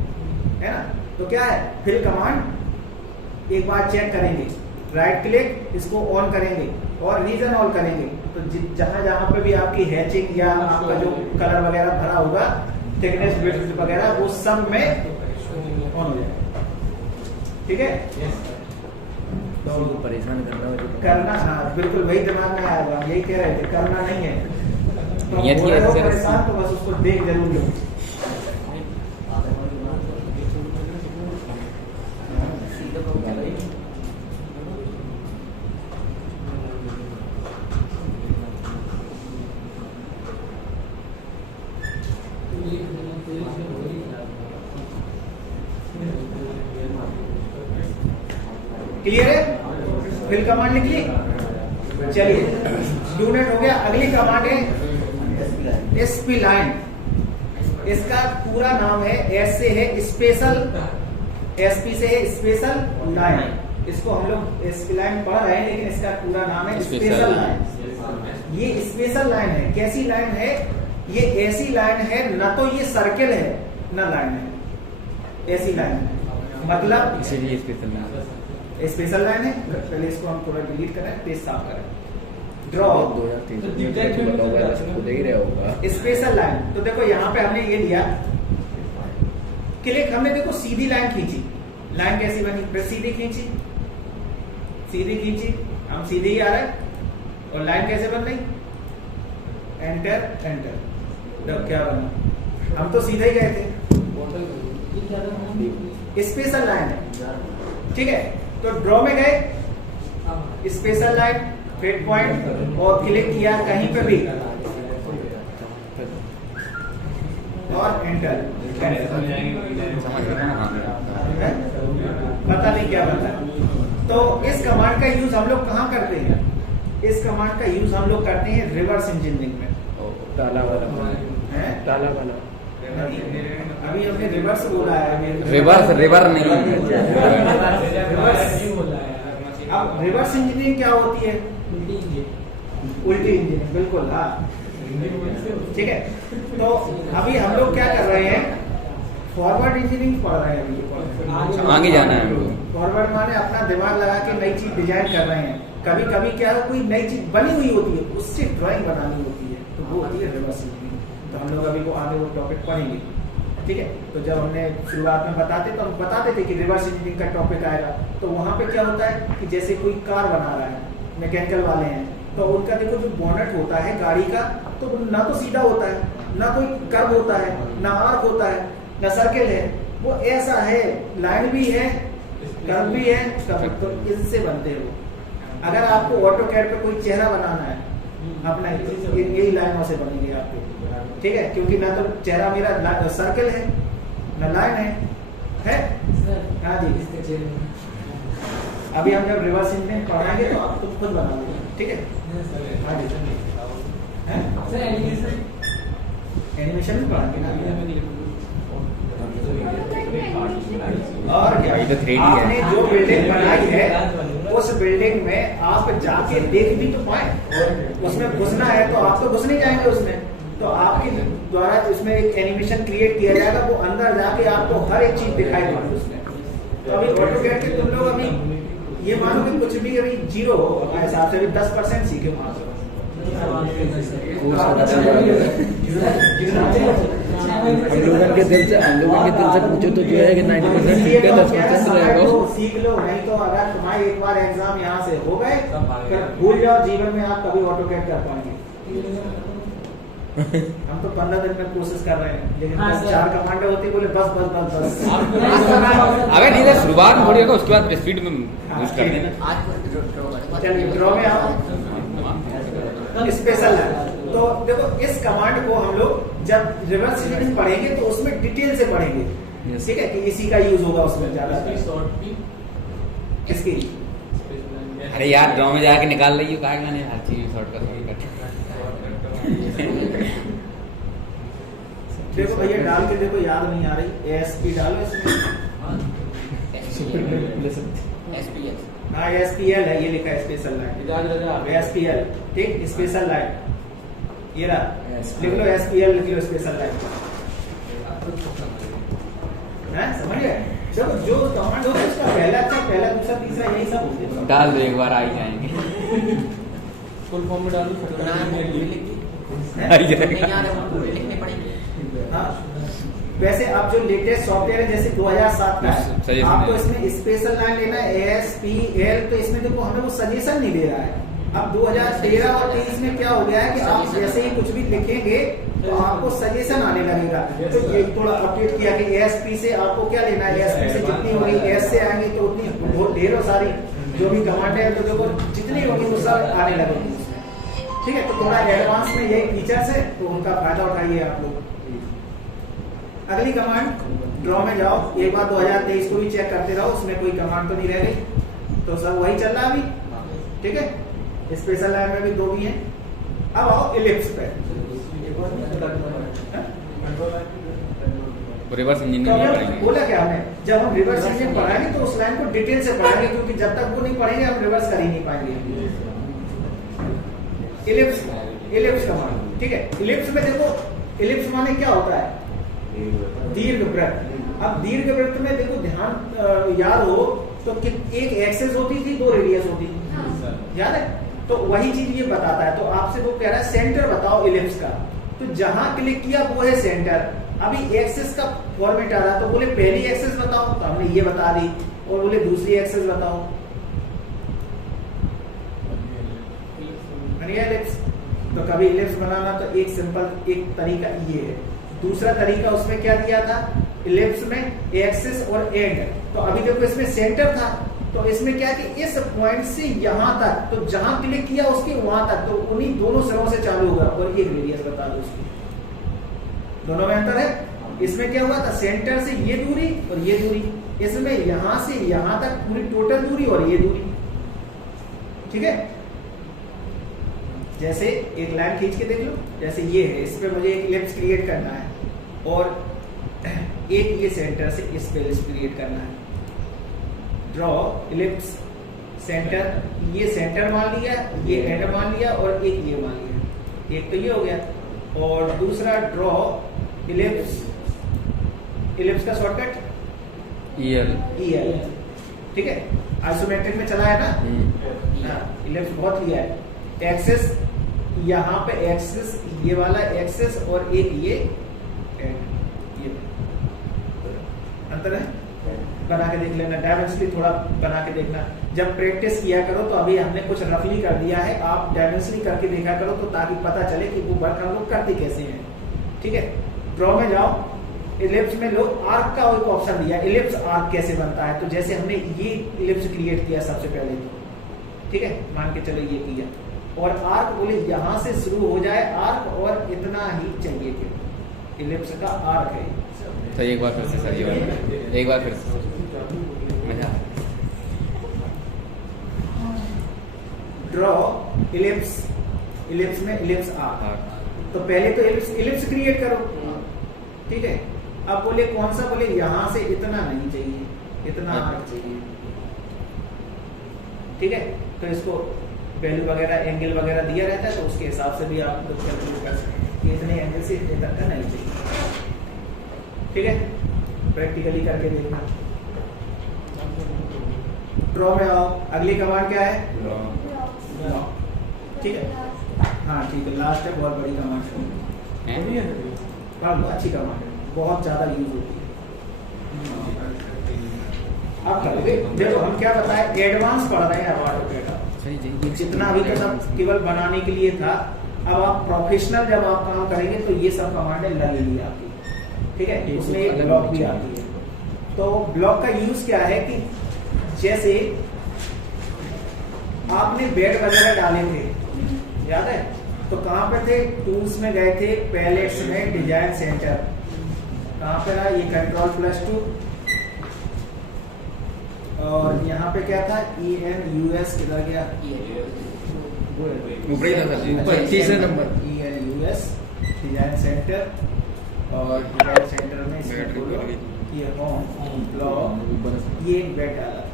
है ना। तो क्या है, फिल कमांड एक बार चेक करेंगे, राइट क्लिक इसको ऑन करेंगे और रीजन ऑन करेंगे, तो जहां जहां पे भी आपकी हैचिंग या आपका जो कलर वगैरह भरा होगा, थिकनेस विड्थ वगैरह, वो सब में ऑन हो जाएगा, ठीक है। उनको परेशान करना, हाँ बिल्कुल वही दिमाग में आया हुआ, यही कह रहे थे, करना नहीं है तो नियत हो की रहे हो ऐसे परेशान, तो बस उसको देख जरूर लो। क्लियर है, फिल कमांड लिख ली। चलिए डू नॉट हो गया। अगली कमांड है एसपी लाइन, इसका पूरा नाम है, एस से है स्पेशल, एसपी से है स्पेशल लाइन। इसको हम लोग एसपी लाइन पढ़ रहे हैं, लेकिन इसका पूरा नाम है स्पेशल लाइन। ये स्पेशल लाइन है, कैसी लाइन है, ये ऐसी लाइन है, ना तो ये सर्किल है ना लाइन है, ऐसी लाइन है, मतलब इसीलिए स्पेशल स्पेशल लाइन है। पहले इसको हम थोड़ा डिलीट करें, पेज साफ करें। ड्रॉ 2003 स्पेशल लाइन, तो देखो यहाँ पे हमने ये लिया क्लिक, हमने देखो सीधी लाइन खींची, लाइन कैसी बनी, फिर सीधी खींची, सीधी खींची, हम सीधे ही आ रहे हैं, और लाइन कैसे बन रही, एंटर एंटर, तो क्या बना, हम तो सीधे ही गए थे, स्पेशल लाइन है, ठीक है। तो ड्रॉ में गए, स्पेशल लाइन, फिट पॉइंट और क्लिक किया कहीं पे भी और एंटर। पता नहीं क्या बता। तो इस कमांड का यूज हम लोग कहाँ करते हैं? इस कमांड का यूज हम लोग करते हैं रिवर्स इंजीनियरिंग में। ताला वाला हैं? ताला वाला अभी हमने रिवर्स बोला है। रिवर नहीं अब रिवर्स इंजीनियरिंग क्या होती है? उल्टी इंजीनियरिंग, बिल्कुल। हाँ, ठीक है। तो अभी हम लोग क्या कर रहे हैं? फॉरवर्ड इंजीनियरिंग पढ़ रहे हैं अभी। आगे जाना है हमको। फॉरवर्ड माने अपना दिमाग लगा के नई चीज डिजाइन कर रहे हैं। कभी कभी क्या है, कोई नई चीज बनी हुई होती है, उससे ड्राइंग बनानी होती है, तो वो होती है रिवर्स इंजीनियरिंग। तो हम लोग अभी वो आगे वो टॉपिक पढ़ेंगे, ठीक है। तो जब हमने शुरुआत में बताते तो हम बताते थे कि रिवर्स इंजीनियरिंग का टॉपिक आएगा। तो वहां पे क्या होता है कि जैसे कोई कार बना रहा है, मैकेनिकल वाले हैं, तो उनका देखो जो बोनट होता है गाड़ी का, तो ना तो सीधा होता है, ना कोई कर्व होता है, ना आर्क होता है, ना सर्किल है, वो ऐसा है, लाइन भी है, कर्व भी है, तो इससे बनते हैं वो। अगर आपको ऑटो कैड पे कोई चेहरा बनाना है अपना, यही लाइनों से बनेंगे आपके, ठीक है। क्योंकि ना तो चेहरा मेरा सर्किल है, ना लाइन है? हाँ जी। अभी हम जब रिवर्स इंजीनियरिंग पढ़ाएंगे तो आप खुद बना लो, ठीक है। हाँ जी। एनिमेशन भी पढ़ाएंगे ना। और क्या, ये तो 3D है। आपने जो बिल्डिंग बनाई है उस बिल्डिंग में आप जाके देख भी तो पाए। उसमें घुसना है तो आप तो घुस नहीं जाएंगे उसमें, तो आपके द्वारा उसमें एक एनिमेशन क्रिएट किया जाएगा, वो अंदर जाके आपको हर एक चीज दिखाई देगी उसमें। तो अभी ऑटोकैड के तुम लोग अभी ये मानो कि कुछ भी अभी जीरो हो, हमारे हिसाब से अभी 10% सीखे वहां से। हम लोगों के दिल से पूछो तो जो है कि 90% ठीक है, 10% रहेगा। सीख लो, नहीं तो अगर तुम्हारे एक बार एग्जाम यहाँ से हो गए फिर भूल जाओ, जीवन में आप कभी ऑटोकैड कर पाएंगे। हम तो 15 दिन में कोशिश कर रहे हैं, लेकिन 4 कमांडें होती बोले बस। अबे नहीं तो शुरुआत में थोड़ी होगा, उसके बाद स्पीड में यूज कर देना। चलिए ड्रॉ में आओ, स्पेशल है। तो देखो इस कमांड को हम लोग जब रिवर्स इंजीनियरिंग पढ़ेंगे तो उसमें डिटेल से पढ़ेंगे, ठीक है, कि इसी का यूज होगा उसमें ज्यादा। किसकी? अरे यार ड्रॉ में जाके निकाल रही हो, कहा नहीं हर चीज शॉर्टकट। देखो भैया डाल के देखो, याद नहीं आ रही, ASP डालो इसमें। हाँ SPL है, ये लिखा है स्पेशल लाइन, SPL, ठीक, स्पेशल लाइन ये रहा, लिख लो SPL, लिख लो स्पेशल लाइन। समझ गए? देखो जो कमांड होगा उसका पहला अक्षर, पहला दूसरा तीसरा यही सब होते हैं। डाल दो एक बार, आ ही जाएंगे। फुल फॉर्म में डालो, हाँ। वैसे अब जो लेटेस्ट सॉफ्टवेयर है जैसे 2007 का है, आपको इसमें स्पेशल लाइन लेना है ASPL, तो इसमें देखो हमें वो सजेशन नहीं दे रहा है। अब 2013 और 23 में क्या हो गया है कि आप जैसे ही कुछ भी लिखेंगे तो आपको सजेशन आने लगेगा। तो ये थोड़ा अपडेट किया कि ASP से आपको क्या लेना है, ASP से जितनी होगी, AS से आएंगे तो उतनी ढेरों सारी जो भी कमांड है, तो देखो जितनी होगी वो सब आने लगेगी उसमें, ठीक है। तो थोड़ा एडवांस में यही फीचर्स है, तो उनका फायदा उठाइए आप लोग। अगली कमांड ड्रॉ में जाओ, एक बार 2023 को भी चेक करते रहो, उसमें कोई कमांड तो नहीं रह गई, तो सब वही चल रहा अभी, ठीक है। स्पेशल लाइन में भी 2 भी हैं। अब आओ इलिप्स पे। रिवर्स तो इंजीनियरिंग हमने पढ़ेंगे। बोला क्या हमने, जब हम रिवर्स इंजीनियरिंग पढ़ाएंगे तो उस लाइन को डिटेल से पढ़ाएंगे, क्योंकि जब तक वो नहीं पढ़ेंगे हम रिवर्स कर ही नहीं पाएंगे। इलिप्स कमांड, ठीक है। इलिप्स में देखो, इलिप्स माने क्या होता है? दीर्घवृत्त। अब दीर्घवृत्त में देखो ध्यान याद हो तो एक एक्सेस होती थी, 2 रेडियस होती थी, याद है? तो वही चीज ये बताता है। तो आपसे वो कह रहा है सेंटर बताओ इलिप्स का, तो जहां क्लिक किया वो है सेंटर। अभी एक्सेस का फॉर्मेट आ रहा, तो बोले पहली एक्सेस बताओ, तो हमने ये बता दी, और बोले दूसरी एक्सेस बताओ, इलिप्स। तो कभी इलिप्स बनाना तो एक सिंपल एक तरीका ये है। दूसरा तरीका उसमें क्या दिया था इलिप्स में, एक्सिस और एंड। तो अभी देखो इसमें सेंटर था, तो इसमें क्या है कि इस पॉइंट से यहां तक, तो जहां क्लिक किया उसके वहां तक, तो उन्हीं दोनों सिरों से चालू होगा और एक रेडियस बता दो उसकी। दोनों में अंतर है। इसमें क्या हुआ था, सेंटर से ये दूरी और ये दूरी, इसमें यहां से यहां तक पूरी टोटल दूरी और ये दूरी। ठीक है, जैसे एक लाइन खींच के देख लो, जैसे ये है, इस पे मुझे एक इलिप्स क्रिएट करना है और एक ये सेंटर से इस पे इलिप्स क्रिएट करना है। ड्रॉ इलिप्स सेंटर, ये सेंटर मान लिया, ये एंड मान लिया और एक ये मान लिया। एक तो ये हो गया, और दूसरा ड्रॉ इलिप्स, इलिप्स का शॉर्टकट EL। ठीक है, आइसोमेट्रिक में चला है ना। हाँ, इलिप्स बहुत लिया है। एक्सेस, यहाँ पे एक्सेस, ये वाला एक्सेस और एक ये अंतर है। बना के देख लेना, डायमेंशनली थोड़ा बना के देखना। जब प्रैक्टिस किया करो तो अभी हमने कुछ रफली कर दिया है, आप डायमेंशनली करके देखा करो तो ताकि पता चले कि वो वर्क हम लोग करते कैसे हैं। ठीक है, ड्रॉ में जाओ, इलिप्स में लो, आर्क का एक ऑप्शन दिया, इलिप्स आर्क कैसे बनता है। तो जैसे हमने ये इलिप्स क्रिएट किया सबसे पहले, तो ठीक है, मान के चलो ये किया, और आर्क बोले यहां से शुरू हो जाए आर्क और इतना ही चाहिए, फिर इलिप्स का आर्क है। सर एक बार फिर से सर, ये वाला एक बार फिर से मजा। ड्रॉ इलिप्स, इलिप्स में इलिप्स आर्क। तो पहले तो इलिप्स क्रिएट करो, ठीक है। अब बोले कौन सा, बोले यहां से इतना नहीं चाहिए, इतना आर्क चाहिए। ठीक है, तो इसको वैल्यू वगैरह एंगल वगैरह दिया रहता है, तो उसके हिसाब से भी आप लोग कैलकुलेट कर सकते हैं कि इतने एंगल से इतने तक का नहीं चाहिए। ठीक है, प्रैक्टिकली करके देखना। ड्रॉ में आओ, अगली कमांड क्या है, ठीक है। हाँ ठीक है, लास्ट है, बहुत बड़ी कमांड है, हाँ अच्छी कमांड है, बहुत ज्यादा यूज होती है। अब करोगे, देखो हम क्या बताए, एडवांस पढ़ रहे हैं अब ऑटोकैड का। जितना अभी तक सब केवल बनाने के लिए था, अब आप प्रोफेशनल जब आप काम करेंगे तो ये सब कमांडें लगेगी आपकी। ठीक है, उसमें एक ब्लॉक भी आती है। तो ब्लॉक का यूज क्या है कि जैसे आपने बेड वगैरह डाले थे, याद है, तो कहां पे थे, टूल्स में गए थे, पैलेट्स में डिजाइन सेंटर, कहां पे रहा, ये Ctrl+2, और यहाँ पे क्या था, ENUS किधर गया, ऊपर ही था सर, ऊपर तीसरे नंबर, ENUS डिजाइन सेंटर, और डिजाइन सेंटर में इसमें खोलो, ये होम ब्लॉक, ये एक बेड डाला था।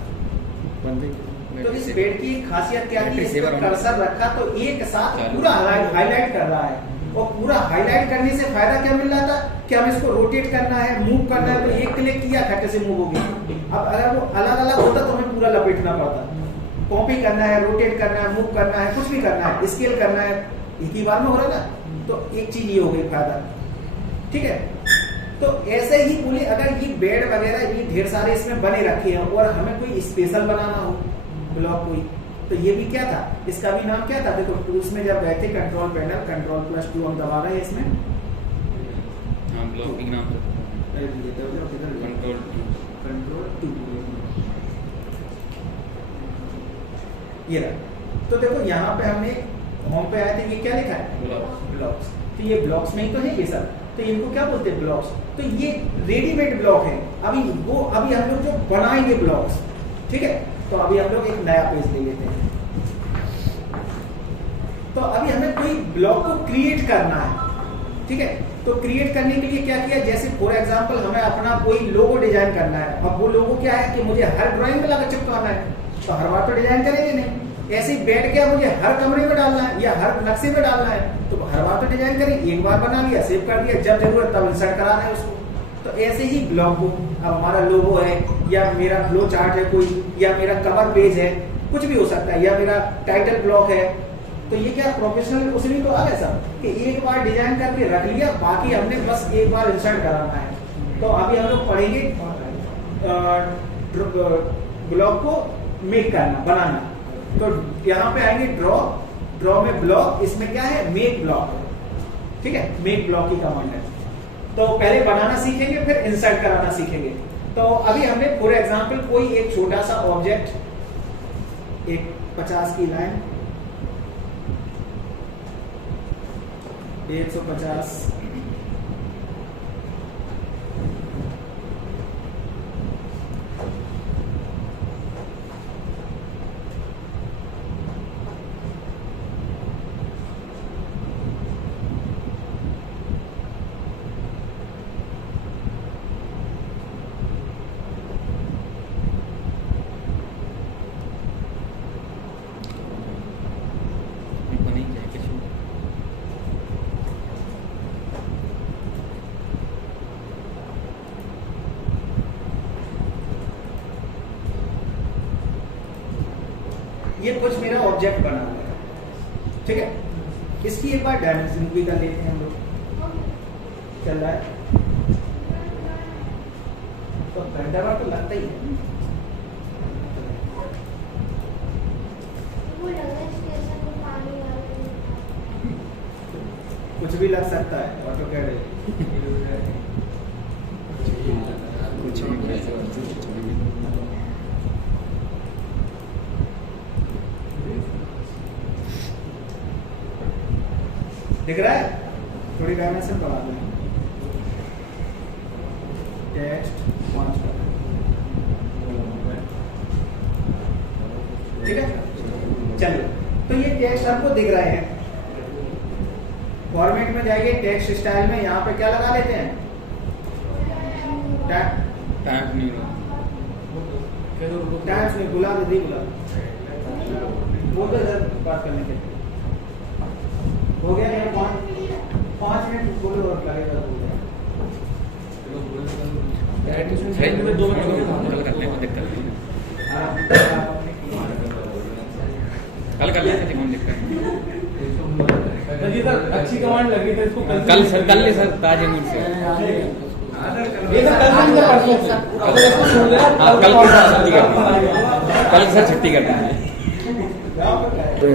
तो इस बेड की खासियत क्या थी, इस पर कर्सर रखा तो एक साथ पूरा हाईलाइट कर रहा है, और पूरा हाईलाइट करने से फायदा क्या मिल रहा था कि हम इसको रोटेट करना है, मूव करना है, तो एक क्लिक किया खट्टे से मूव हो गया। अब अगर वो अलग अलग होता तो हमें पूरा लपेटना पड़ता, कॉपी करना है, रोटेट करना है, मूव करना है, कुछ भी करना है, स्केल करना है, एक ही बार में हो रहा है ना। तो एक चीज ये हो गई फायदा, ठीक है। तो ऐसे ही बोले अगर ये बेड वगैरह ये ढेर सारे इसमें बने रखे हैं और हमें कोई स्पेशल बनाना हो ब्लॉक कोई, तो ये भी क्या था, इसका भी नाम क्या था, देखो टूल्स में जब गए थे, कंट्रोल पैनल, Ctrl+2 हम दबा रहे हैं इसमें, ब्लॉक नाम Ctrl+2 ये रहा। तो देखो यहाँ पे हमने होम पे आए थे, ये क्या लिखा है, ब्लॉक्स। तो ये ब्लॉक्स में ही तो है ये सब, तो इनको क्या बोलते हैं, ब्लॉक्स। तो ये रेडीमेड ब्लॉक है, अभी हम लोग जो बनाएंगे ब्लॉक्स, ठीक है। तो अभी हम लोग एक नया पेज ले लेते हैं। तो अभी हमें कोई ब्लॉक को क्रिएट करना है, ठीक है। तो क्रिएट करने के लिए क्या किया, जैसे फॉर एग्जांपल हमें अपना कोई लोगो डिजाइन करना है। अब वो लोगो क्या है कि मुझे हर ड्राइंग में लगा चिपकाना है, तो हर बार तो डिजाइन करेंगे नहीं। ऐसे ही बेड क्या मुझे हर कमरे में डालना है या हर नक्शे में डालना है, तो हर बार तो डिजाइन करेंगे, एक बार बना लिया, सेव कर दिया, जब जरूरत तब इंसर्ट कराना है उसको। तो ऐसे ही ब्लॉक को, अब हमारा लोगो है या मेरा फ्लो चार्ट है कोई, या मेरा कवर पेज है, कुछ भी हो सकता है, या मेरा टाइटल ब्लॉक है, तो ये क्या प्रोफेशनल उसमें तो आ गया सब कि एक बार डिजाइन करके रख लिया, बाकी हमने बस एक बार इंसर्ट कराना है। तो अभी हम लोग पढ़ेंगे ब्लॉक को मेक करना, बनाना। तो यहाँ पे आएंगे ड्रॉ में ब्लॉक, इसमें क्या है, मेक ब्लॉक, ठीक है, मेक ब्लॉक की कमांड है। तो पहले बनाना सीखेंगे, फिर इंसर्ट कराना सीखेंगे। तो अभी हमने फॉर एग्जांपल कोई एक छोटा सा ऑब्जेक्ट एक 50 की लाइन 150 ये कुछ मेरा ऑब्जेक्ट बना हुआ है, ठीक है। इसकी एक बार डायमेंशन भी कर लेते हैं हम लोग। चल रहा है तो घंटा भर तो लगता ही है। वो लग रहा है स्टेशन में पानी आ रहा है। कुछ भी लग सकता है ऑटो कैड दिख रहा है। थोड़ी डायमेंशन बढ़ा दें, टेक्स्ट 5 कर दें, ठीक है। चलिए तो ये टेक्स्ट हमको दिख रहे हैं। फॉर्मेट में जाएंगे, टेक्स्ट स्टाइल में यहाँ पे क्या लगा लेते हैं, टाइप नहीं हुआ। टाइम्स में बुला दो, दी बुला बोल दो सर बात करने के लिए। हो गया यार 5 मिनट बोलो और लगेगा हो गया। कल कर लेते कौन दिक्कत जी सर अच्छी कमांड लगी तो इसको कल सर कल ले सर ताजे मूड से ये सर कल नहीं परसों से अगर इसको छोड़ देना हाँ कल की सर छुट्टी करते हैं, कल की सर छुट्टी करते हैं।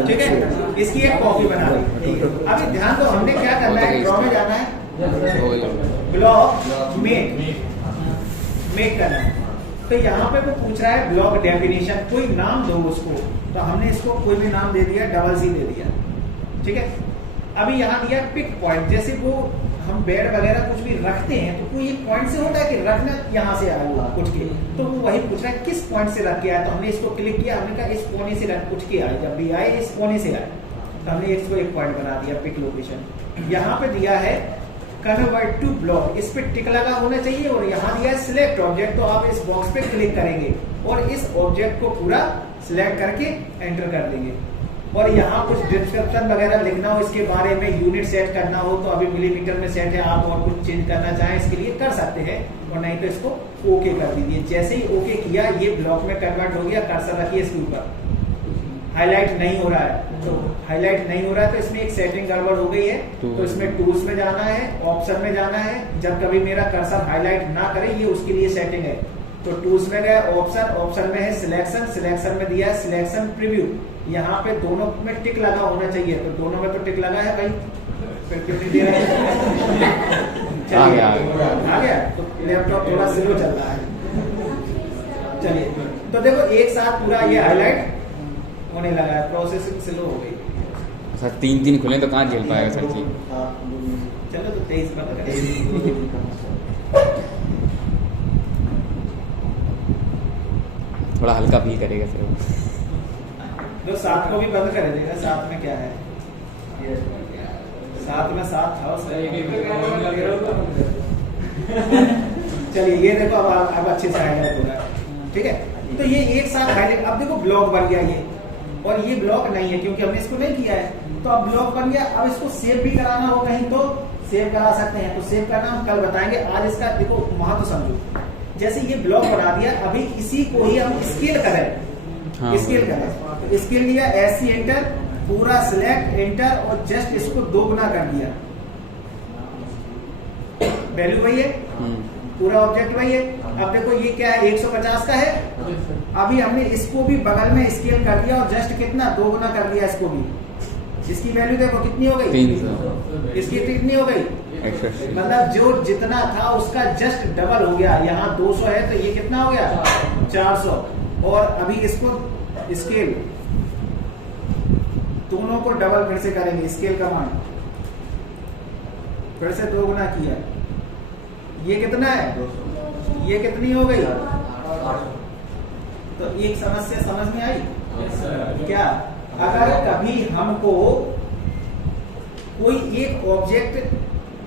ठीक है, इसकी एक कॉपी बना ली। अभी ध्यान दो, हमने क्या करना है, ड्रॉ में जाना है, ब्लॉक मेक करना है। तो यहाँ पे वो पूछ रहा है ब्लॉक डेफिनेशन, कोई नाम दो उसको। तो हमने इसको कोई भी नाम दे दिया, डबल सी दे दिया, ठीक है। अभी यहाँ दिया पिक पॉइंट, जैसे वो हम बेड वगैरह कुछ भी रखते हैं तो कोई एक पॉइंट से होता है कि रखना यहाँ से आया हुआ कुछ के, तो वो वही पूछ रहा है किस पॉइंट से रख के आया। तो हमने इसको क्लिक किया, हमने कहा इस कोने से रख कुछ के आए, जब भी आए इस कोने से आए, तो हमने इसको एक पॉइंट बना दिया पिक लोकेशन। यहाँ पे दिया है कन्वर्ट टू ब्लॉक, इस पे टिक लगा होना चाहिए। और यहाँ दिया है सिलेक्ट ऑब्जेक्ट, तो आप इस बॉक्स पे क्लिक करेंगे और इस ऑब्जेक्ट को पूरा सिलेक्ट करके एंटर कर देंगे। और यहाँ कुछ डिस्क्रिप्शन वगैरह लिखना हो इसके बारे में, यूनिट सेट करना हो तो अभी मिलीमीटर में सेट है, आप और कुछ चेंज करना चाहें इसके लिए कर सकते हैं, और नहीं तो इसको ओके कर दीजिए। जैसे ही ओके किया ये ब्लॉक में कन्वर्ट हो गया। कर्सर रखिए इसके ऊपर, हाईलाइट नहीं हो रहा है, तो हाईलाइट नहीं हो रहा है तो इसमें एक सेटिंग गड़बड़ हो गई है। तो इसमें टूल्स में जाना है, ऑप्शन में जाना है। जब कभी मेरा कर्सर हाईलाइट ना करे, ये उसके लिए सेटिंग है। तो टूल्स में गया, ऑप्शन में है सिलेक्शन में दिया है सिलेक्शन प्रीव्यू। यहाँ पे दोनों में टिक लगा होना चाहिए, तो दोनों में तो टिक लगा है भाई, फिर क्यों नहीं दे रहा है? आ गया। आ गया। तो लैपटॉप थोड़ा स्लो चल रहा है। चलिए तो देखो एक साथ पूरा ये हाईलाइट होने लगा है, प्रोसेसिंग स्लो हो गई। सर 3 खुले तो कहाँ झेल पाएगा सर जी। चलो तो 23 बंद करें। थोड़ा हल्का फील करेगा सर। जो 7 को भी बंद कर देगा, 7 में क्या है, 7 में 7 था। चलिए ये देखो अब अच्छे से हाईलाइट हो रहा है, ठीक है। तो ये एक साथ हाईलाइट, अब देखो ब्लॉक बन गया ये, और ये ब्लॉक नहीं है क्योंकि हमने इसको नहीं किया है। तो अब ब्लॉक बन गया। अब इसको सेव भी कराना हो कहीं तो सेव करा सकते हैं, तो सेव करना हम कल बताएंगे। आज इसका देखो वहां तो समझो, जैसे ये ब्लॉक बना दिया, अभी इसी को ही हम स्केल करें। हाँ, स्केल करें तो स्केल लिया, ऐसी एंटर, पूरा सिलेक्ट एंटर, और जस्ट इसको 2 गुना कर दिया। वैल्यू वही है, पूरा ऑब्जेक्ट वही है। अब देखो ये क्या है, 150 का है। अभी हमने इसको भी बगल में स्केल कर दिया और जस्ट कितना 2 गुना कर दिया इसको भी। इसकी वैल्यू देखो कितनी हो गई, 300। इसकी कितनी हो गई, मतलब जो जितना था उसका जस्ट डबल हो गया। यहाँ 200 है तो ये कितना हो गया 400। और अभी इसको स्केल दोनों को डबल फिर से करेंगे, स्केल कमांड फिर से 2 गुना किया, ये कितना है, ये कितनी हो गई, तो एक समस्या समझ में आई क्या? अगर कभी हमको कोई एक ऑब्जेक्ट,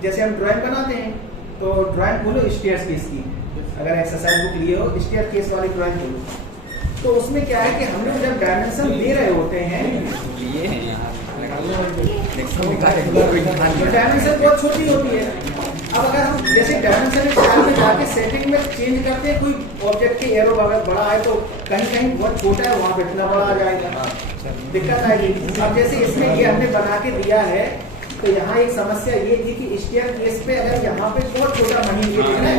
जैसे हम ड्राइंग बनाते हैं तो ड्राइंग खोलो स्टेयर्स केस की, अगर एक्सरसाइज बुक लिए हो स्टेयर केस वाली ड्राइंग खोलो, तो उसमें क्या है कि हम लोग जब डायमेंशन दे रहे होते हैं ये है यहाँ तो डायमेंशन बहुत छोटी होती है। अब अगर हम जैसे डायमेंशन में जाके सेटिंग में चेंज करते हैं, कोई ऑब्जेक्ट के एरो अगर बड़ा है तो कहीं कहीं बहुत छोटा है, वहां पे इतना बड़ा आ जाएगा, दिक्कत आएगी। अब जैसे इसमें ये हमने बना के दिया है, तो यहाँ एक समस्या ये थी कि स्टेयर केस पे अगर यहाँ पे बहुत छोटा महीन ये दिख रहा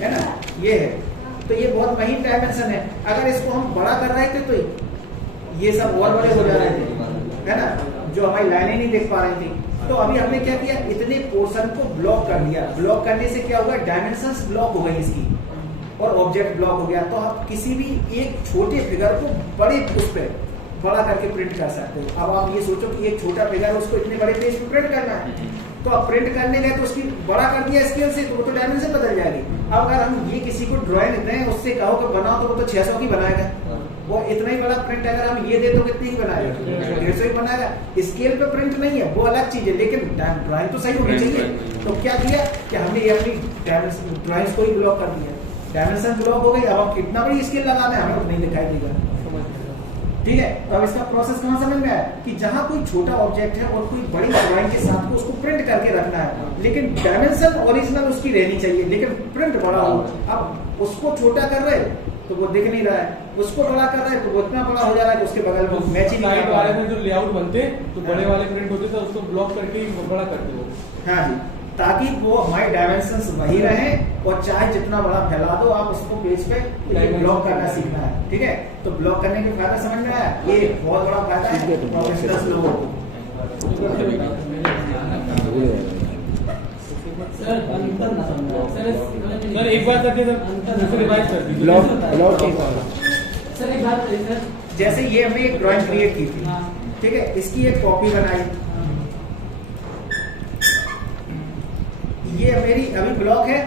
है ना, ये है, तो ये बहुत महीन डायमेंशन है। अगर इसको हम बड़ा कर रहे थे तो ये सब और बड़े हो जा रहे थे, है ना, जो हमारी लाइनें नहीं देख पा रही थी। तो अभी हमने क्या किया, इतने पोर्शन को ब्लॉक कर दिया। ब्लॉक करने से क्या होगा, डायमेंशंस ब्लॉक हो गई इसकी और ऑब्जेक्ट ब्लॉक हो गया। तो आप किसी भी एक छोटे फिगर को बड़े उस पर बड़ा करके प्रिंट कर सकते हो। अब आप ये सोचो कि एक छोटा फिगर है, उसको इतने बड़े पेज पे प्रिंट करना है, तो आप प्रिंट करने गए तो उसकी बड़ा कर दिया स्केल से, तो वो तो डायमेंशन बदल जाएगी। अब अगर हम ये किसी को ड्राइंग दें, उससे कहो कि बनाओ, तो वो तो 600 की बनाएगा। वो इतना ही बड़ा प्रिंट अगर हम ये दे तो कितनी ही बनाएगा, 150 ही बनाएगा। स्केल पे प्रिंट नहीं है, वो अलग चीज है, लेकिन ड्राइंग तो सही होनी चाहिए। तो क्या किया कि हमने ये अपनी ड्राइंग्स को ही ब्लॉक कर दिया, डायमेंशन ब्लॉक हो गई। अब हम कितना बड़ी स्केल लगाना है हमें तो नहीं दिखाई देगा, ठीक है। तो अब इसका प्रोसेस कहाँ समझ में आया कि जहां कोई छोटा ऑब्जेक्ट है और कोई बड़ी ड्राइंग के साथ को उसको प्रिंट करके रखना है, लेकिन डायमेंशन ओरिजिनल उसकी रहनी चाहिए, लेकिन प्रिंट बड़ा हो। अब उसको छोटा कर रहे तो वो दिख नहीं रहा है, उसको बड़ा कर रहे तो वो इतना बड़ा हो जा रहा है कि उसके बगल में मैच ही नहीं कर रहा है। जो लेआउट बनते तो बड़े वाले प्रिंट होते थे, उसको ब्लॉक करके बड़ा करते हो। हाँ जी, ताकि वो हमारे डायमेंशंस वही रहे और चाहे जितना बड़ा फैला दो आप उसको पेज पे ब्लॉक करना सीखना है, ठीक है। तो ब्लॉक करने के फायदा समझ में आया, ये बहुत बड़ा फायदा है प्रोफेशनल्स लोगों को। सर एक बार करके सर रिवाइज कर दीजिए। सर एक बात करिए सर, जैसे ये हमने एक ड्राइंग क्रिएट की थी, ठीक है, इसकी एक कॉपी बनाई, ये मेरी अभी ब्लॉक है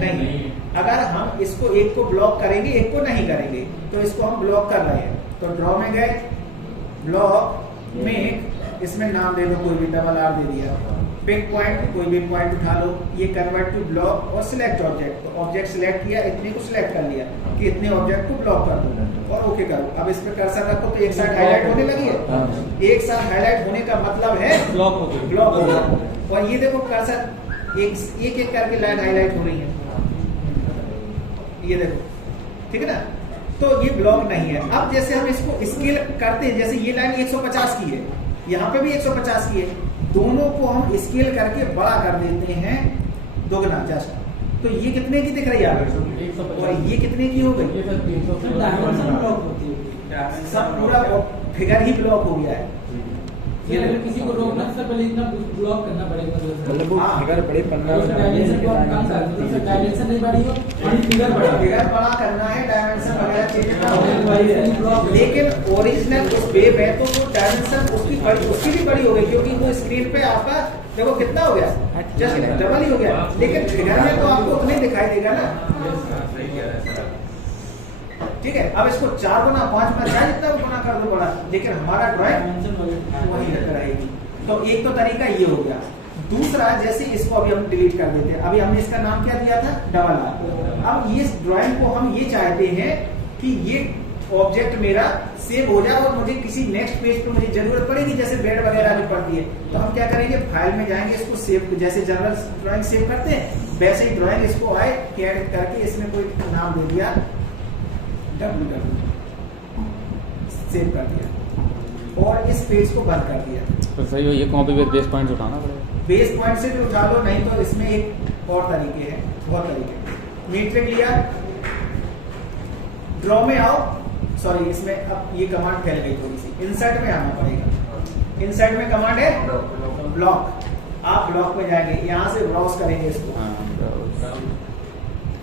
नहीं। अगर हम इसको एक को ब्लॉक करेंगे, एक को नहीं करेंगे, तो इसको हम ब्लॉक कर रहे हैं। तो ड्रॉ में गए, ब्लॉक में इसमें नाम दे दो, कोई भी डबल आर दे दिया, पिक पॉइंट, कोई भी पॉइंट उठा लो, ये कन्वर्ट टू ब्लॉक और सिलेक्ट ऑब्जेक्ट। तो ऑब्जेक्ट सिलेक्ट किया, इतने को सिलेक्ट कर लिया कि इतने ऑब्जेक्ट को ब्लॉक कर दो और ओके करो। अब इस पे कर्सर रखो तो एक साथ हाईलाइट होने लगी है, एक साथ हाईलाइट होने का मतलब है ब्लॉक हो गई, ब्लॉक हो गया। और ये देखो कर्सर एक एक करके लाइन हाईलाइट हो रही है, ये देखो, ठीक है ना। तो ये ब्लॉक नहीं है। अब जैसे हम इसको स्केल करते हैं, जैसे ये लाइन 150 की है, यहाँ पे भी 150 की है, दोनों को हम स्केल करके बड़ा कर देते हैं दोगुना जस्ट। तो ये कितने की दिख रही है और ये कितने की हो गई, डायमेंशन ब्लॉक होती है, सब पूरा फिगर ही ब्लॉक हो गया है। ये अगर किसी को रोकना से पहले इतना ब्लॉक करना पड़ेगा, मतलब वो फिगर बड़े डायमेंशन नहीं बढ़ी हो, फिगर बढ़ा, फिगर बड़ा करना है, डायमेंशन वगैरह चेंज करना हो, लेकिन ओरिजिनल उस वेब है तो वो डायमेंशन उसकी भी बड़ी हो गई, क्योंकि वो स्क्रीन पे आपका देखो कितना हो गया, जस्ट डबल ही हो गया, लेकिन फिगर में तो आपको उतना ही दिखाई देगा ना, ठीक है। अब इसको 4 गुना 5 गुना चाहे जितना गुना कर दो बड़ा, लेकिन हमारा ड्राइंग वही रहेगी। तो एक तो तरीका ये हो गया। दूसरा, जैसे इसको अभी हम डिलीट कर देते हैं, अभी हमने इसका नाम क्या दिया था, डबल आर। अब ये ड्राइंग को हम ये चाहते हैं कि ये ऑब्जेक्ट मेरा सेव हो जाए और मुझे किसी नेक्स्ट पेज पे मुझे जरूरत पड़ेगी, जैसे बेड वगैरह भी पड़ती है, तो हम क्या करेंगे, फाइल में जाएंगे, इसको सेव, जैसे जनरल ड्राइंग सेव करते हैं वैसे ही ड्राइंग इसको आए ऐड करके इसमें कोई नाम दे दिया, www सेव कर दिया और इस पेज को बंद कर दिया। तो सही हो, ये कॉपी पे बेस पॉइंट उठाना पड़ेगा, बेस पॉइंट से भी उठा लो, नहीं तो इसमें एक और तरीके हैं, बहुत तरीके। मीट्रिक लिया, ड्रॉ में आओ, सॉरी इसमें अब ये कमांड फैल गई थोड़ी सी, इंसर्ट में आना पड़ेगा। इंसर्ट में कमांड है ब्लॉक, आप ब्लॉक में जाएंगे, यहाँ से ब्राउज करेंगे इसको,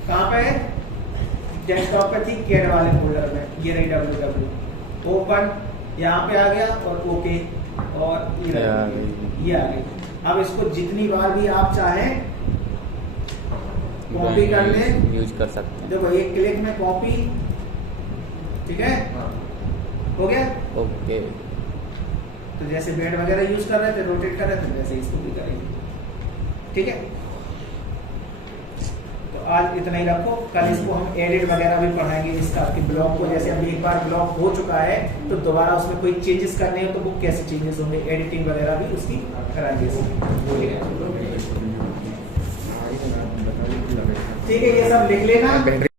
कहाँ पे है, डेस्कटॉप पे थी कैड वाले फोल्डर में, ये रही www, ओपन, यहाँ पे आ गया और ओके और ये आ गई। अब इसको जितनी बार भी आप चाहें कॉपी कर लें, यूज कर सकते हैं। देखो एक क्लिक में कॉपी, ठीक है, हो गया। ओके। तो जैसे बेड वगैरह यूज कर रहे थे, रोटेट कर रहे थे, वैसे इसको भी करेंगे, ठीक है। तो आज इतना ही रखो, कल इसको हम एडिट वगैरह भी पढ़ाएंगे इसका, कि ब्लॉग को जैसे अब एक बार ब्लॉग हो चुका है तो दोबारा उसमें कोई चेंजेस करने हो तो वो कैसे चेंजेस होंगे, एडिटिंग वगैरह भी उसकी कराएंगे, ठीक है। ये सब लिख लेना।